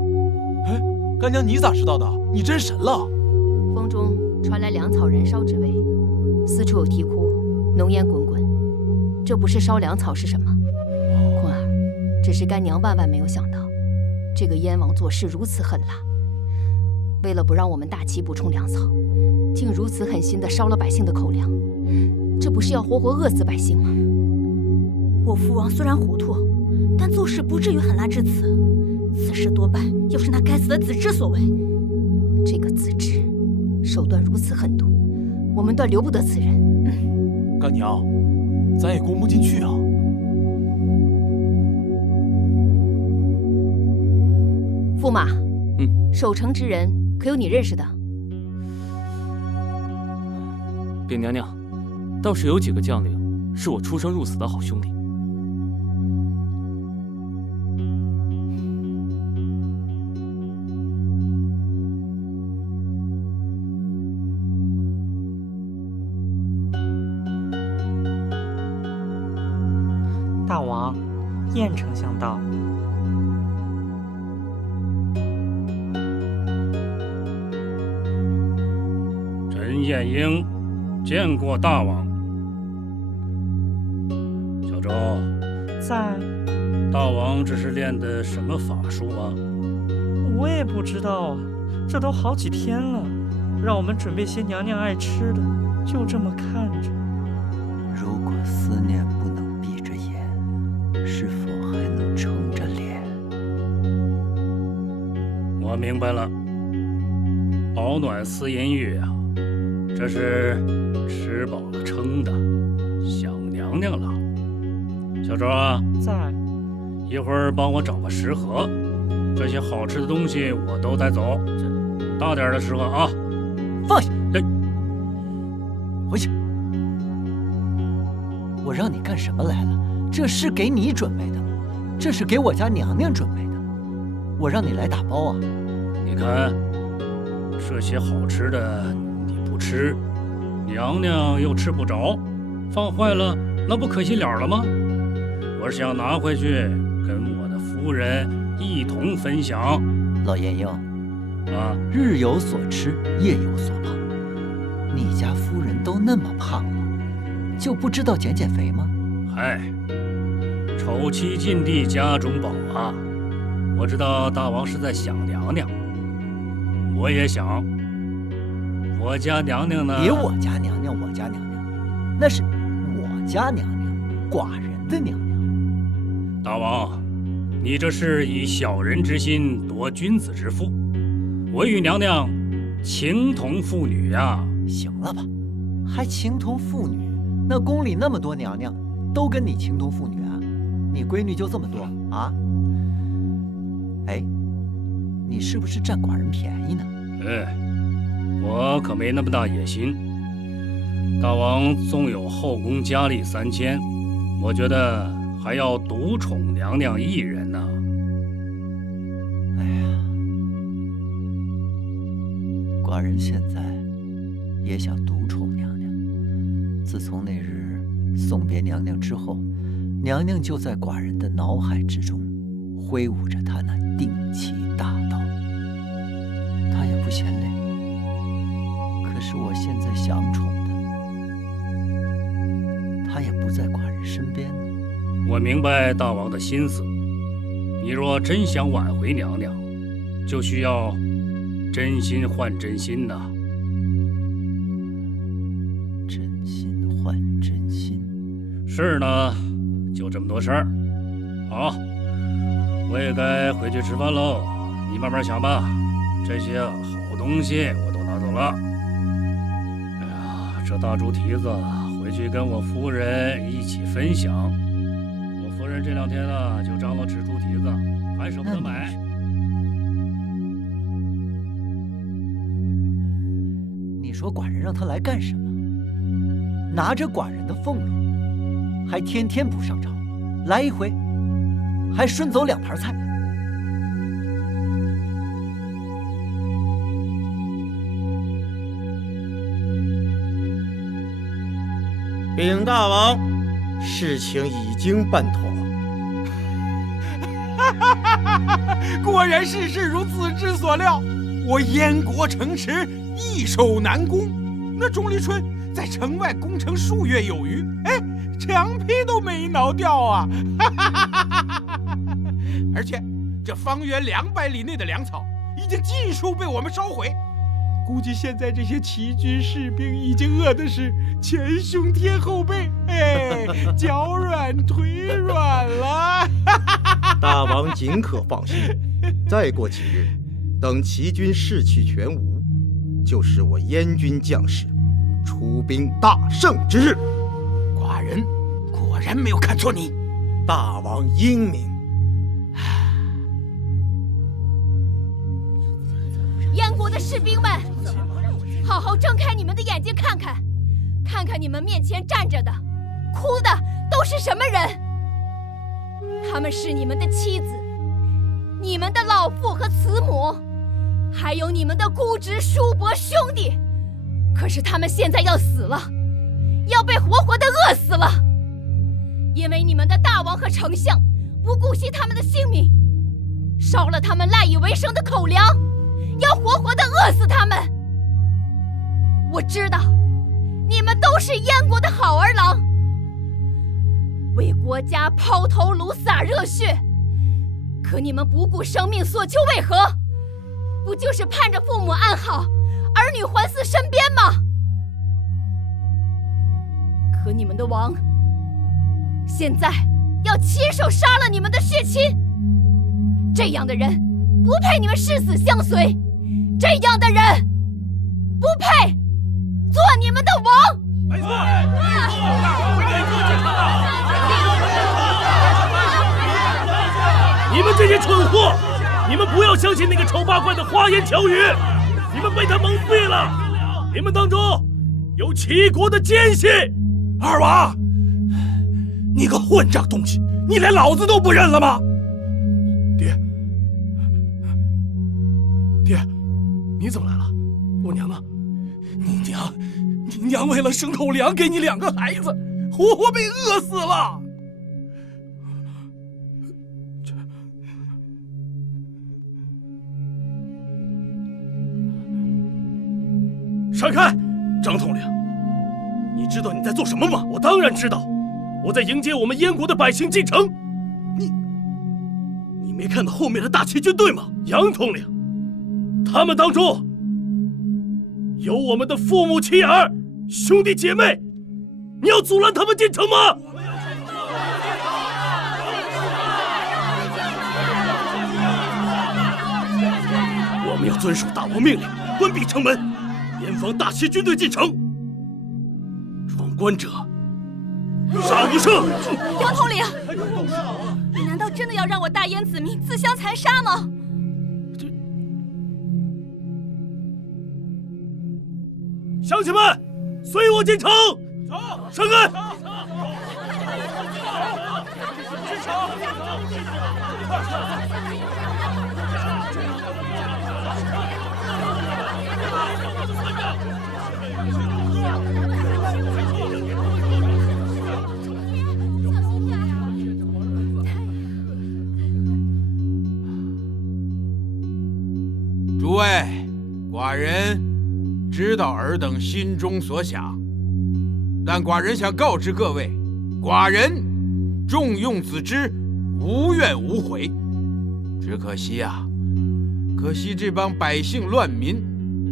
哎，干娘，你咋知道的？你真神了！风中传来粮草燃烧之味，四处有啼哭，浓烟滚滚。这不是烧粮草是什么？坤儿，只是干娘万万没有想到，这个燕王做事如此狠辣。为了不让我们大齐补充粮草，竟如此狠心地烧了百姓的口粮，这不是要活活饿死百姓吗？我父王虽然糊涂，但做事不至于狠辣至此。此事多半又是那该死的子之所为。这个子之手段如此狠毒，我们断留不得此人。干娘，咱也攻不进去啊。驸马，守城之人可有你认识的？禀娘娘，倒是有几个将领是我出生入死的好兄弟。大王，燕丞相到。陈彦英见过大王。小周，在。大王这是练的什么法术啊？我也不知道啊，这都好几天了，让我们准备些娘娘爱吃的，就这么看着。如果思念不能闭着眼，是否还能撑着脸？我明白了，保暖思淫欲啊，这是吃饱了撑的，想娘娘了。小周啊，在。一会儿帮我找个食盒，这些好吃的东西我都带走。大点的食盒啊！放下！回去！我让你干什么来了？这是给你准备的，这是给我家娘娘准备的。我让你来打包啊！你看，这些好吃的你不吃，娘娘又吃不着，放坏了那不可惜了吗？我是想拿回去跟我的夫人一同分享。老燕英，啊，日有所吃，夜有所胖。你家夫人都那么胖了，就不知道减减肥吗？嗨，丑妻近地家中宝啊！我知道大王是在想娘娘，我也想。我家娘娘呢？别我家娘娘，我家娘娘，那是我家娘娘，寡人的娘娘。大王，你这是以小人之心夺君子之腹，我与娘娘情同父女呀！行了吧，还情同父女？那宫里那么多娘娘，都跟你情同父女啊？你闺女就这么多啊？哎，你是不是占寡人便宜呢？我可没那么大野心。大王纵有后宫佳丽3000，我觉得还要独宠娘娘一人呢。哎呀，寡人现在也想独宠娘娘。自从那日送别娘娘之后，娘娘就在寡人的脑海之中挥舞着她那定气大刀，她也不嫌累。可是我现在想宠的，她也不在寡人身边呢。我明白大王的心思，你若真想挽回娘娘，就需要真心换真心呐。真心换真心。是呢，就这么多事儿。好，我也该回去吃饭喽。你慢慢想吧，这些好东西我都拿走了。哎呀，这大猪蹄子回去跟我夫人一起分享。我夫人这2天呢就张罗吃猪蹄子，还舍不得买。你说寡人让他来干什么？拿着寡人的俸禄，还天天不上朝，来一回还顺走2盘菜。禀大王，事情已经办妥。果然事事如子之所料，我燕国城池易守难攻。那钟离春在城外攻城数月有余，哎，墙皮都没挠掉啊！而且这方圆200里内的粮草已经尽数被我们烧毁。估计现在这些齐军士兵已经饿的是前胸贴后背，哎，脚软腿软了。大王尽可放心，再过几日，等齐军士气全无，就是我燕军将士出兵大胜之日。寡人果然没有看错你，大王英明。燕国的士兵们，好好睁开你们的眼睛看看，看看你们面前站着的、哭的都是什么人？他们是你们的妻子、你们的老父和慈母，还有你们的姑侄、叔伯、兄弟。可是他们现在要死了，要被活活的饿死了，因为你们的大王和丞相不顾惜他们的性命，烧了他们赖以为生的口粮，要活活的饿死他们。我知道你们都是燕国的好儿郎，为国家抛头颅洒热血，可你们不顾生命所求为何？不就是盼着父母安好，儿女环伺身边吗？可你们的王现在要亲手杀了你们的血亲，这样的人不配你们誓死相随，这样的人不配做你们的王。没错，你们这些蠢货，你们不要相信那个丑八怪的花言巧语，你们被他蒙蔽了。你们当中有齐国的奸细。二娃，你个混账东西，你连老子都不认了吗？爹，你怎么来了？我娘呢？你娘为了生口粮，给你2个孩子，活活被饿死了。闪开！张统领，你知道你在做什么吗？我当然知道，我在迎接我们燕国的百姓进城。你没看到后面的大齐军队吗？杨统领，他们当中有我们的父母妻儿、兄弟姐妹，你要阻拦他们进城吗？我们要遵守大王命令，关闭城门，严防大齐军队进城。闯关者杀无赦。杨统领，你难道真的要让我大燕子民自相残杀吗？乡亲们，随我进城！走，闪开！诸位，寡人知道尔等心中所想，但寡人想告知各位，寡人重用子之，无怨无悔。只可惜啊，可惜这帮百姓乱民，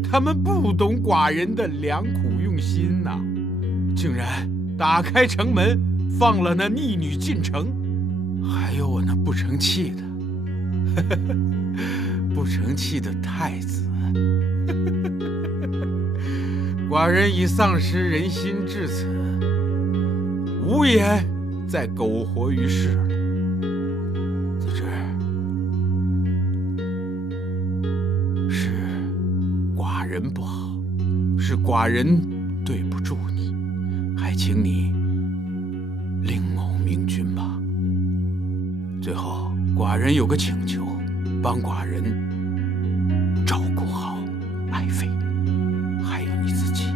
他们不懂寡人的良苦用心呐，竟然打开城门放了那逆女进城，还有我那不成器的，不成器的太子。寡人已丧失人心至此，无颜再苟活于世了。子之，是寡人不好，是寡人对不住你，还请你另谋明君吧。最后，寡人有个请求，帮寡人照顾好爱妃，还有你自己。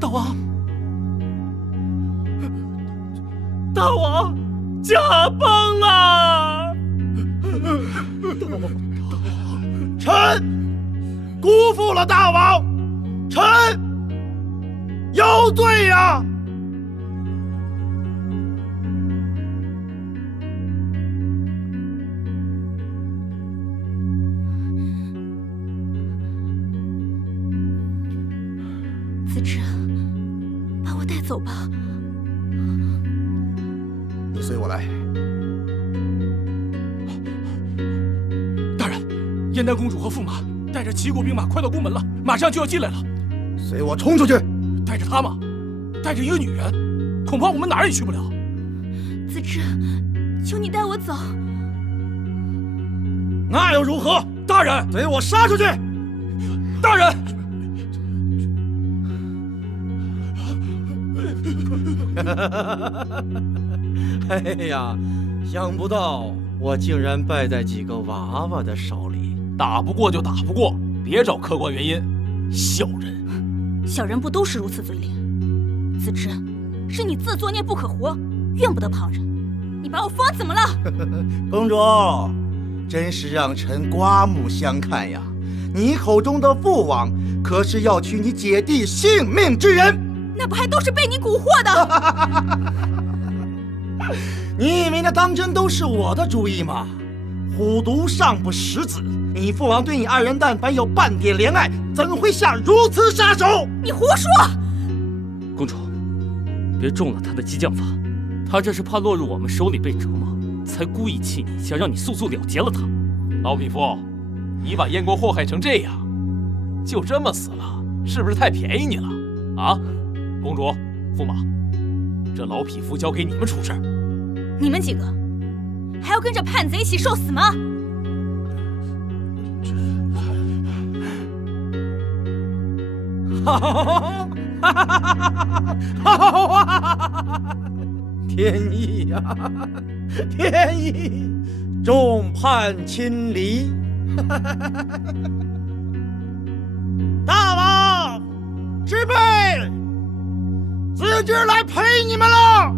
大王，大王驾崩了！臣辜负了大王，臣有罪呀！子之，把我带走吧。你随我来。大人，燕丹公主和驸马带着齐国兵马快到宫门了，马上就要进来了。随我冲出去！带着他吗？带着一个女人，恐怕我们哪儿也去不了。子之，求你带我走。那又如何？大人，随我杀出去！大人。哎呀，想不到我竟然败在几个娃娃的手里。打不过就打不过，别找客观原因。小人，小人不都是如此嘴脸？子之，是你自作孽不可活，怨不得旁人。你把我封怎么了？公主，真是让臣刮目相看呀！你口中的父王，可是要取你姐弟性命之人。那不还都是被你蛊惑的？你以为那当真都是我的主意吗？虎毒尚不食子，你父王对你二人但凡有半点怜爱，怎会下如此杀手？你胡说！公主，别中了他的激将法，他这是怕落入我们手里被折磨，才故意气你，想让你速速了结了他。老匹夫，你把燕国祸害成这样，就这么死了，是不是太便宜你了？啊？公主、驸马，这老匹夫交给你们处置。你们几个还要跟着叛贼一起受死吗？天意呀，天意，众叛亲离。大王，之辈，子之来陪你们了。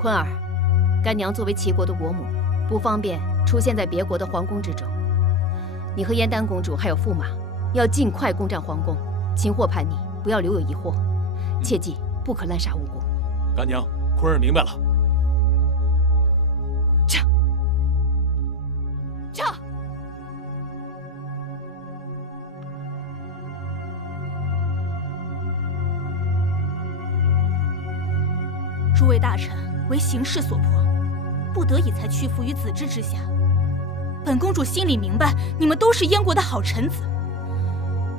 坤儿，干娘作为齐国的国母，不方便出现在别国的皇宫之中。你和燕丹公主还有驸马，要尽快攻占皇宫，擒获叛逆，不要留有疑惑。切记不可滥杀无辜。干娘，坤儿明白了。撤！诸位大臣为形势所迫，不得已才屈服于子之之下。本公主心里明白，你们都是燕国的好臣子。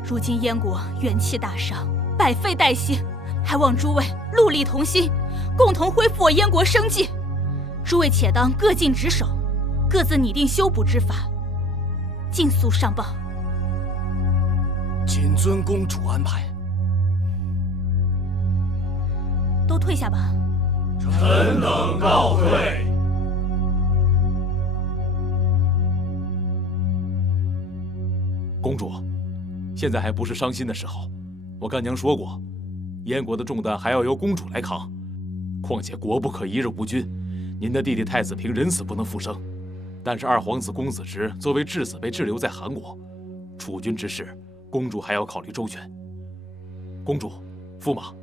如今燕国元气大伤，百废待兴，还望诸位戮力同心，共同恢复我燕国生机。诸位且当各尽职守，各自拟定修补之法，尽速上报。谨遵公主安排。都退下吧。臣等告退。公主，现在还不是伤心的时候。我干娘说过，燕国的重担还要由公主来扛。况且国不可一日无君，您的弟弟太子平人死不能复生，但是二皇子公子直作为质子被滞留在韩国，储君之事，公主还要考虑周全。公主，驸马，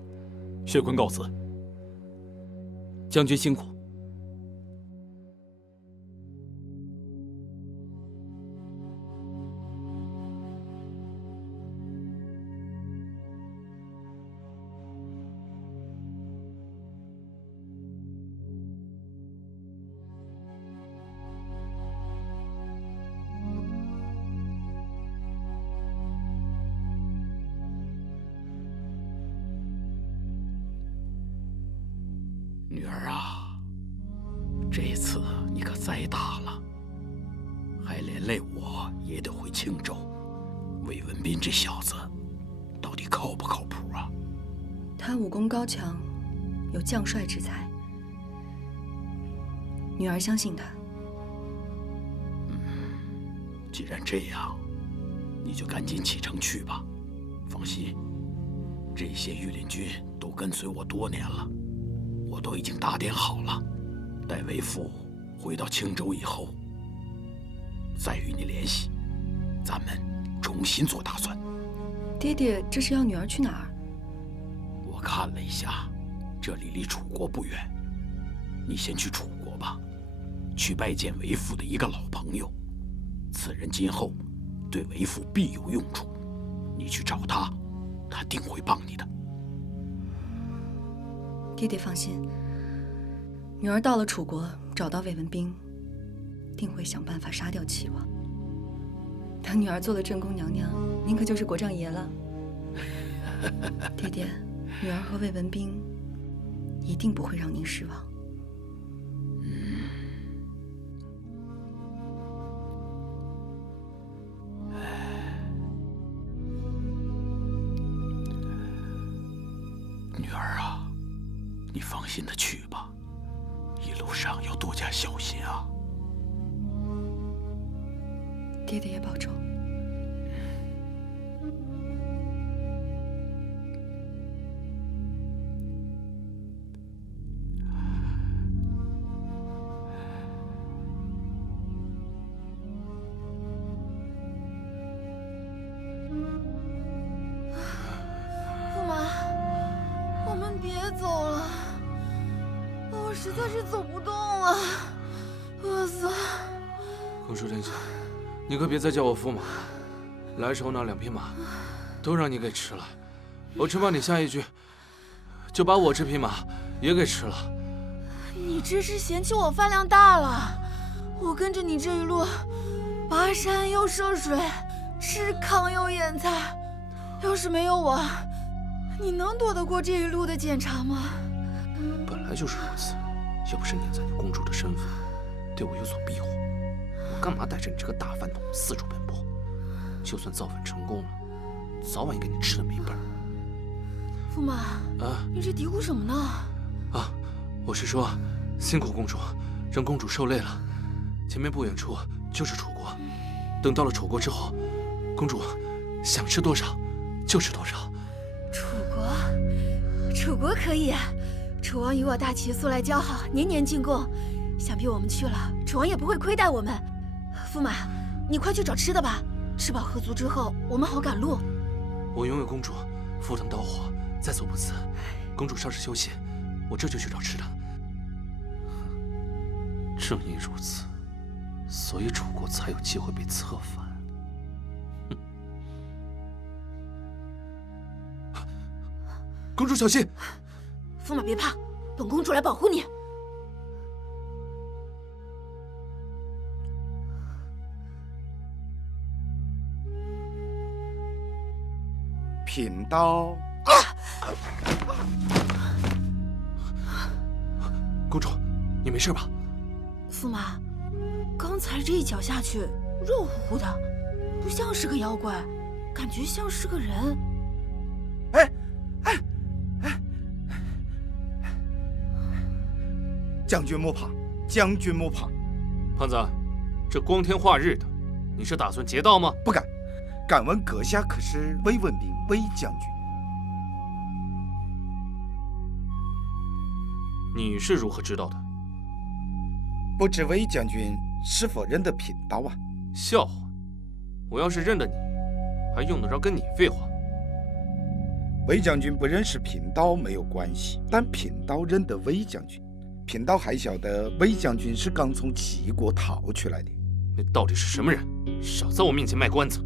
血坤告辞。将军辛苦。女儿啊，这次你可栽大了，还连累我也得回青州。魏文斌这小子，到底靠不靠谱啊？他武功高强，有将帅之才，女儿相信他。既然这样，你就赶紧启程去吧。放心，这些御林军都跟随我多年了。我都已经打点好了，待为父回到青州以后，再与你联系，咱们重新做打算。爹爹，这是要女儿去哪儿？我看了一下，这里离楚国不远，你先去楚国吧，去拜见为父的一个老朋友，此人今后对为父必有用处，你去找他，他定会帮你的。爹爹放心，女儿到了楚国，找到魏文斌，定会想办法杀掉齐王。等女儿做了正宫娘娘，您可就是国丈爷了。爹爹，女儿和魏文斌一定不会让您失望。女儿啊，你放心的去吧，一路上要多加小心啊。爹爹也保重。驸马，我们别走了，我实在是走不动了，饿死了。公主殿下，你可别再叫我驸马了，来时候那2匹马都让你给吃了，我只怕你下一句就把我这匹马也给吃了。你这是嫌弃我饭量大了？我跟着你这一路，跋山又涉水，吃糠又咽菜，要是没有我，你能躲得过这一路的检查吗？本来就是如此，要不是念在你公主的身份，对我有所庇护，我干嘛带着你这个大饭桶四处奔波？就算造反成功了，早晚也给你吃的没本儿。驸马，你这嘀咕什么呢？啊，我是说，辛苦公主，让公主受累了。前面不远处就是楚国，等到了楚国之后，公主想吃多少就吃多少。楚国可以，楚王与我大齐素来交好，年年进贡，想必我们去了，楚王也不会亏待我们。驸马，你快去找吃的吧，吃饱喝足之后，我们好赶路。我永为公主赴汤蹈火，在所不辞。公主稍事休息，我这就去找吃的。正因如此，所以楚国才有机会被策反。公主小心！驸马别怕，本公主来保护你。贫道。公主，你没事吧？驸马，刚才这一脚下去，肉乎乎的，不像是个妖怪，感觉像是个人。将军莫怕，将军莫怕。胖子，这光天化日的，你是打算劫道吗？不敢。敢问阁下可是魏文斌魏将军？你是如何知道的？不知魏将军是否认得贫道啊？笑话！我要是认得你，还用得着跟你废话？魏将军不认识贫道没有关系，但贫道认得魏将军。贫道还晓得魏将军是刚从齐国逃出来的。你到底是什么人？少在我面前卖关子！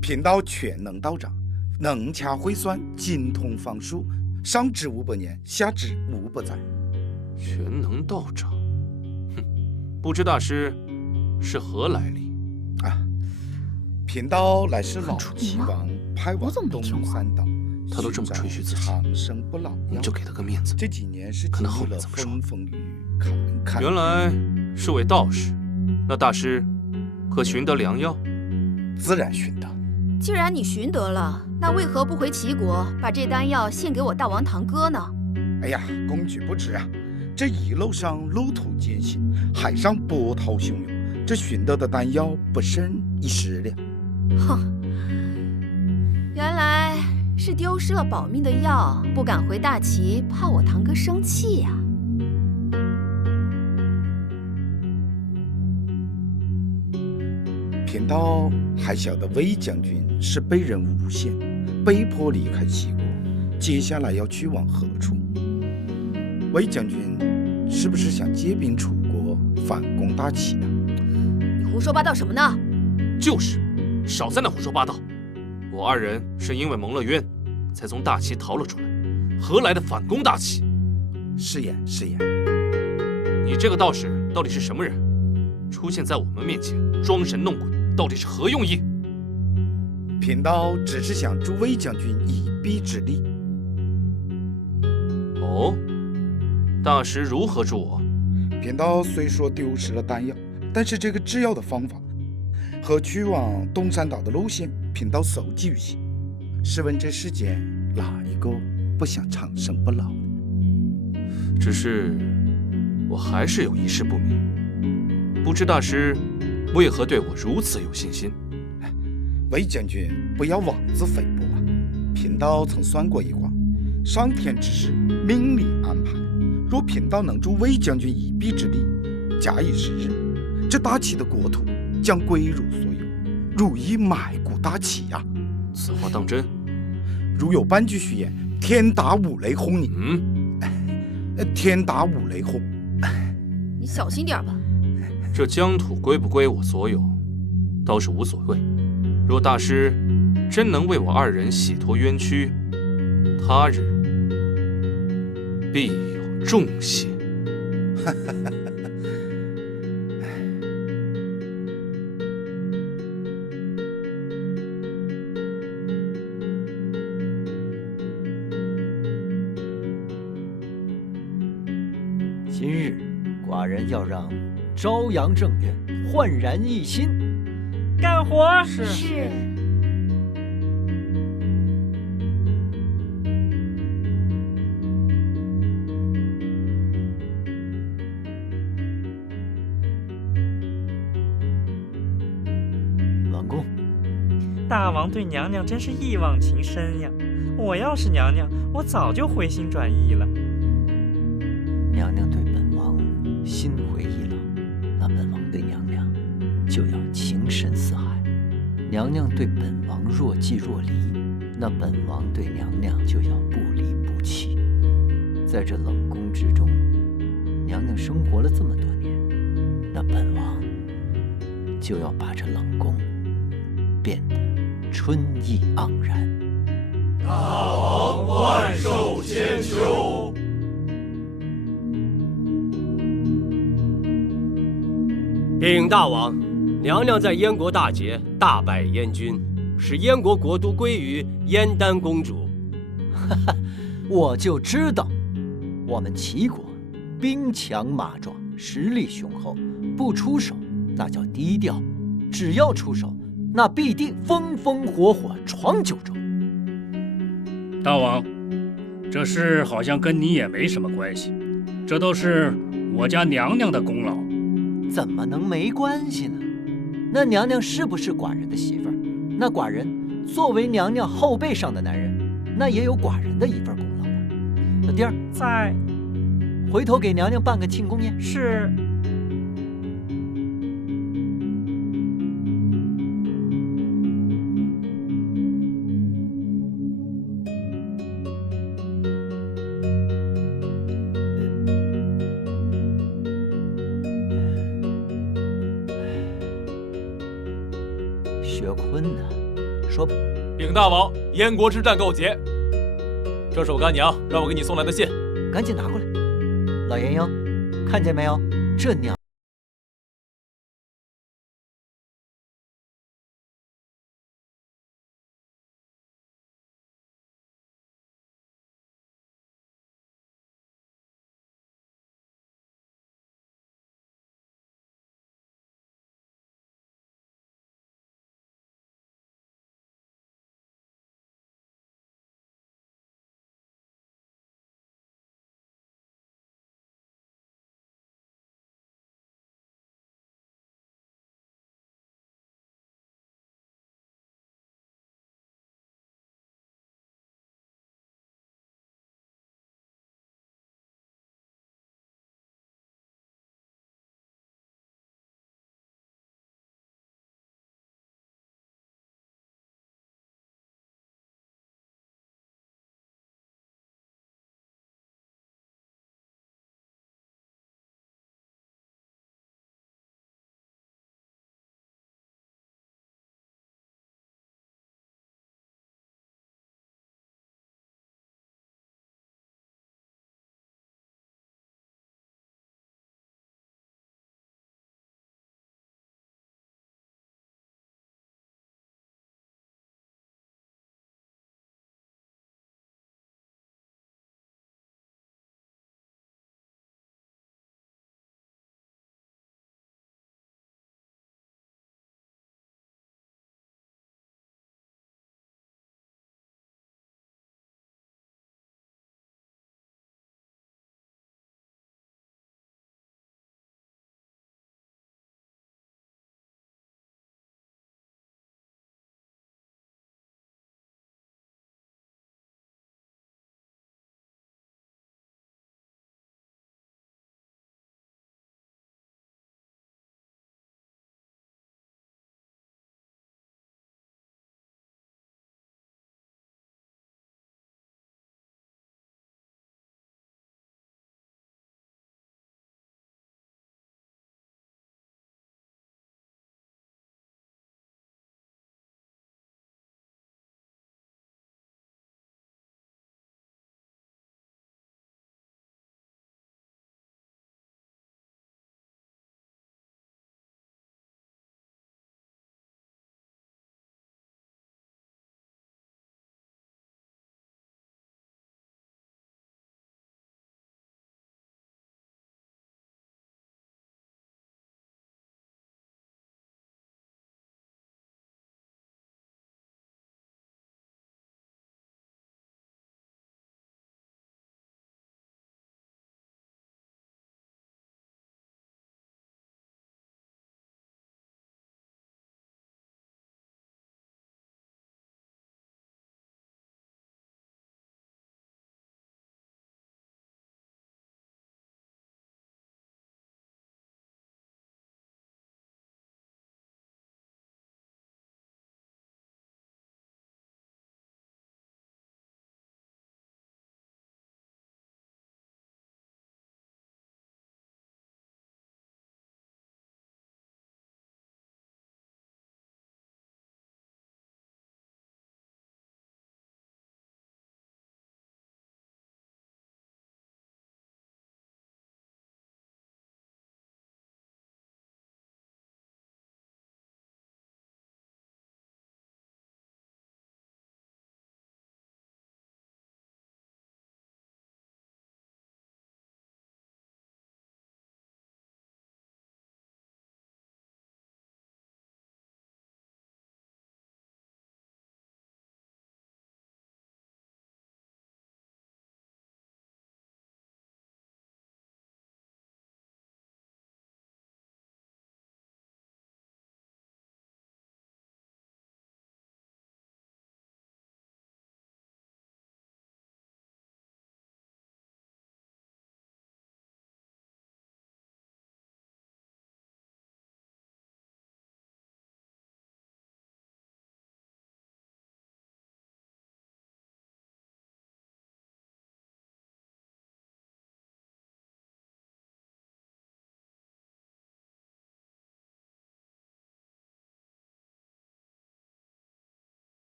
贫道全能道长，能掐会算，精通方术，上知500年，下知500载。全能道长，哼，不知大师是何来历？啊，贫道乃是老齐王派往东山岛，他都这么吹嘘自己，长生不老，你就给他个面子。这几年是看他后面怎么说。风风雨雨，坎坎。原来是位道士，那大师可寻得良药？自然寻得。既然你寻得了，那为何不回齐国，把这丹药献给我大王堂哥呢？哎呀，公举不知啊，这一路上路途艰辛，海上波涛汹涌，这寻得的丹药不甚110两。哼，原来是丢失了保命的药，不敢回大齐，怕我堂哥生气呀。贫道还晓得魏将军是被人诬陷，被迫离开齐国，接下来要去往何处？魏将军是不是想借兵楚国，反攻大齐呢？你胡说八道什么呢？就是，少在那胡说八道。我二人是因为蒙了冤，才从大齐逃了出来，何来的反攻大齐？是言是言。你这个道士到底是什么人？出现在我们面前装神弄鬼，到底是何用意？贫道只是想助魏将军一臂之力。哦，大师如何助我？贫道虽说丢失了丹药，但是这个制药的方法和去往东山岛的路线，贫道熟记于心。试问这世间哪一个不想长生不老？只是我还是有一事不明，不知大师为何对我如此有信心？魏将军不要妄自菲薄啊！贫道曾算过一卦，上天之事，命里安排。若贫道能助魏将军一臂之力，假以时日，这大齐的国土将归汝所有，汝亦埋骨大齐呀！此话当真？如有半句虚言，天打五雷轰你！天打五雷轰！你小心点吧。这疆土归不归我所有，倒是无所谓。若大师真能为我二人洗脱冤屈，他日必有重谢。今日寡人要让朝阳正院焕然一新。干活是。王公，大王对娘娘真是一往情深呀！我要是娘娘，我早就回心转意了。娘娘对本王心灰意冷，那本王对娘娘就要情深似海；娘娘对本王若即若离，那本王对娘娘就要不离不弃。在这冷宫之中，娘娘生活了这么多年，那本王就要把这冷宫变得春意盎然。大王万寿千秋。禀大王，娘娘在燕国大捷，大败燕军，使燕国国都归于燕丹公主。我就知道，我们齐国兵强马壮，实力雄厚，不出手那叫低调，只要出手，那必定风风火火闯九州。大王，这事好像跟你也没什么关系，这都是我家娘娘的功劳。怎么能没关系呢？那娘娘是不是寡人的媳妇儿？那寡人作为娘娘后背上的男人，那也有寡人的一份功劳吧？小弟儿在，回头给娘娘办个庆功宴。是。薛坤呢？说吧。禀大王，燕国之战告捷。这是我干娘让我给你送来的信，赶紧拿过来。老严英，看见没有？这娘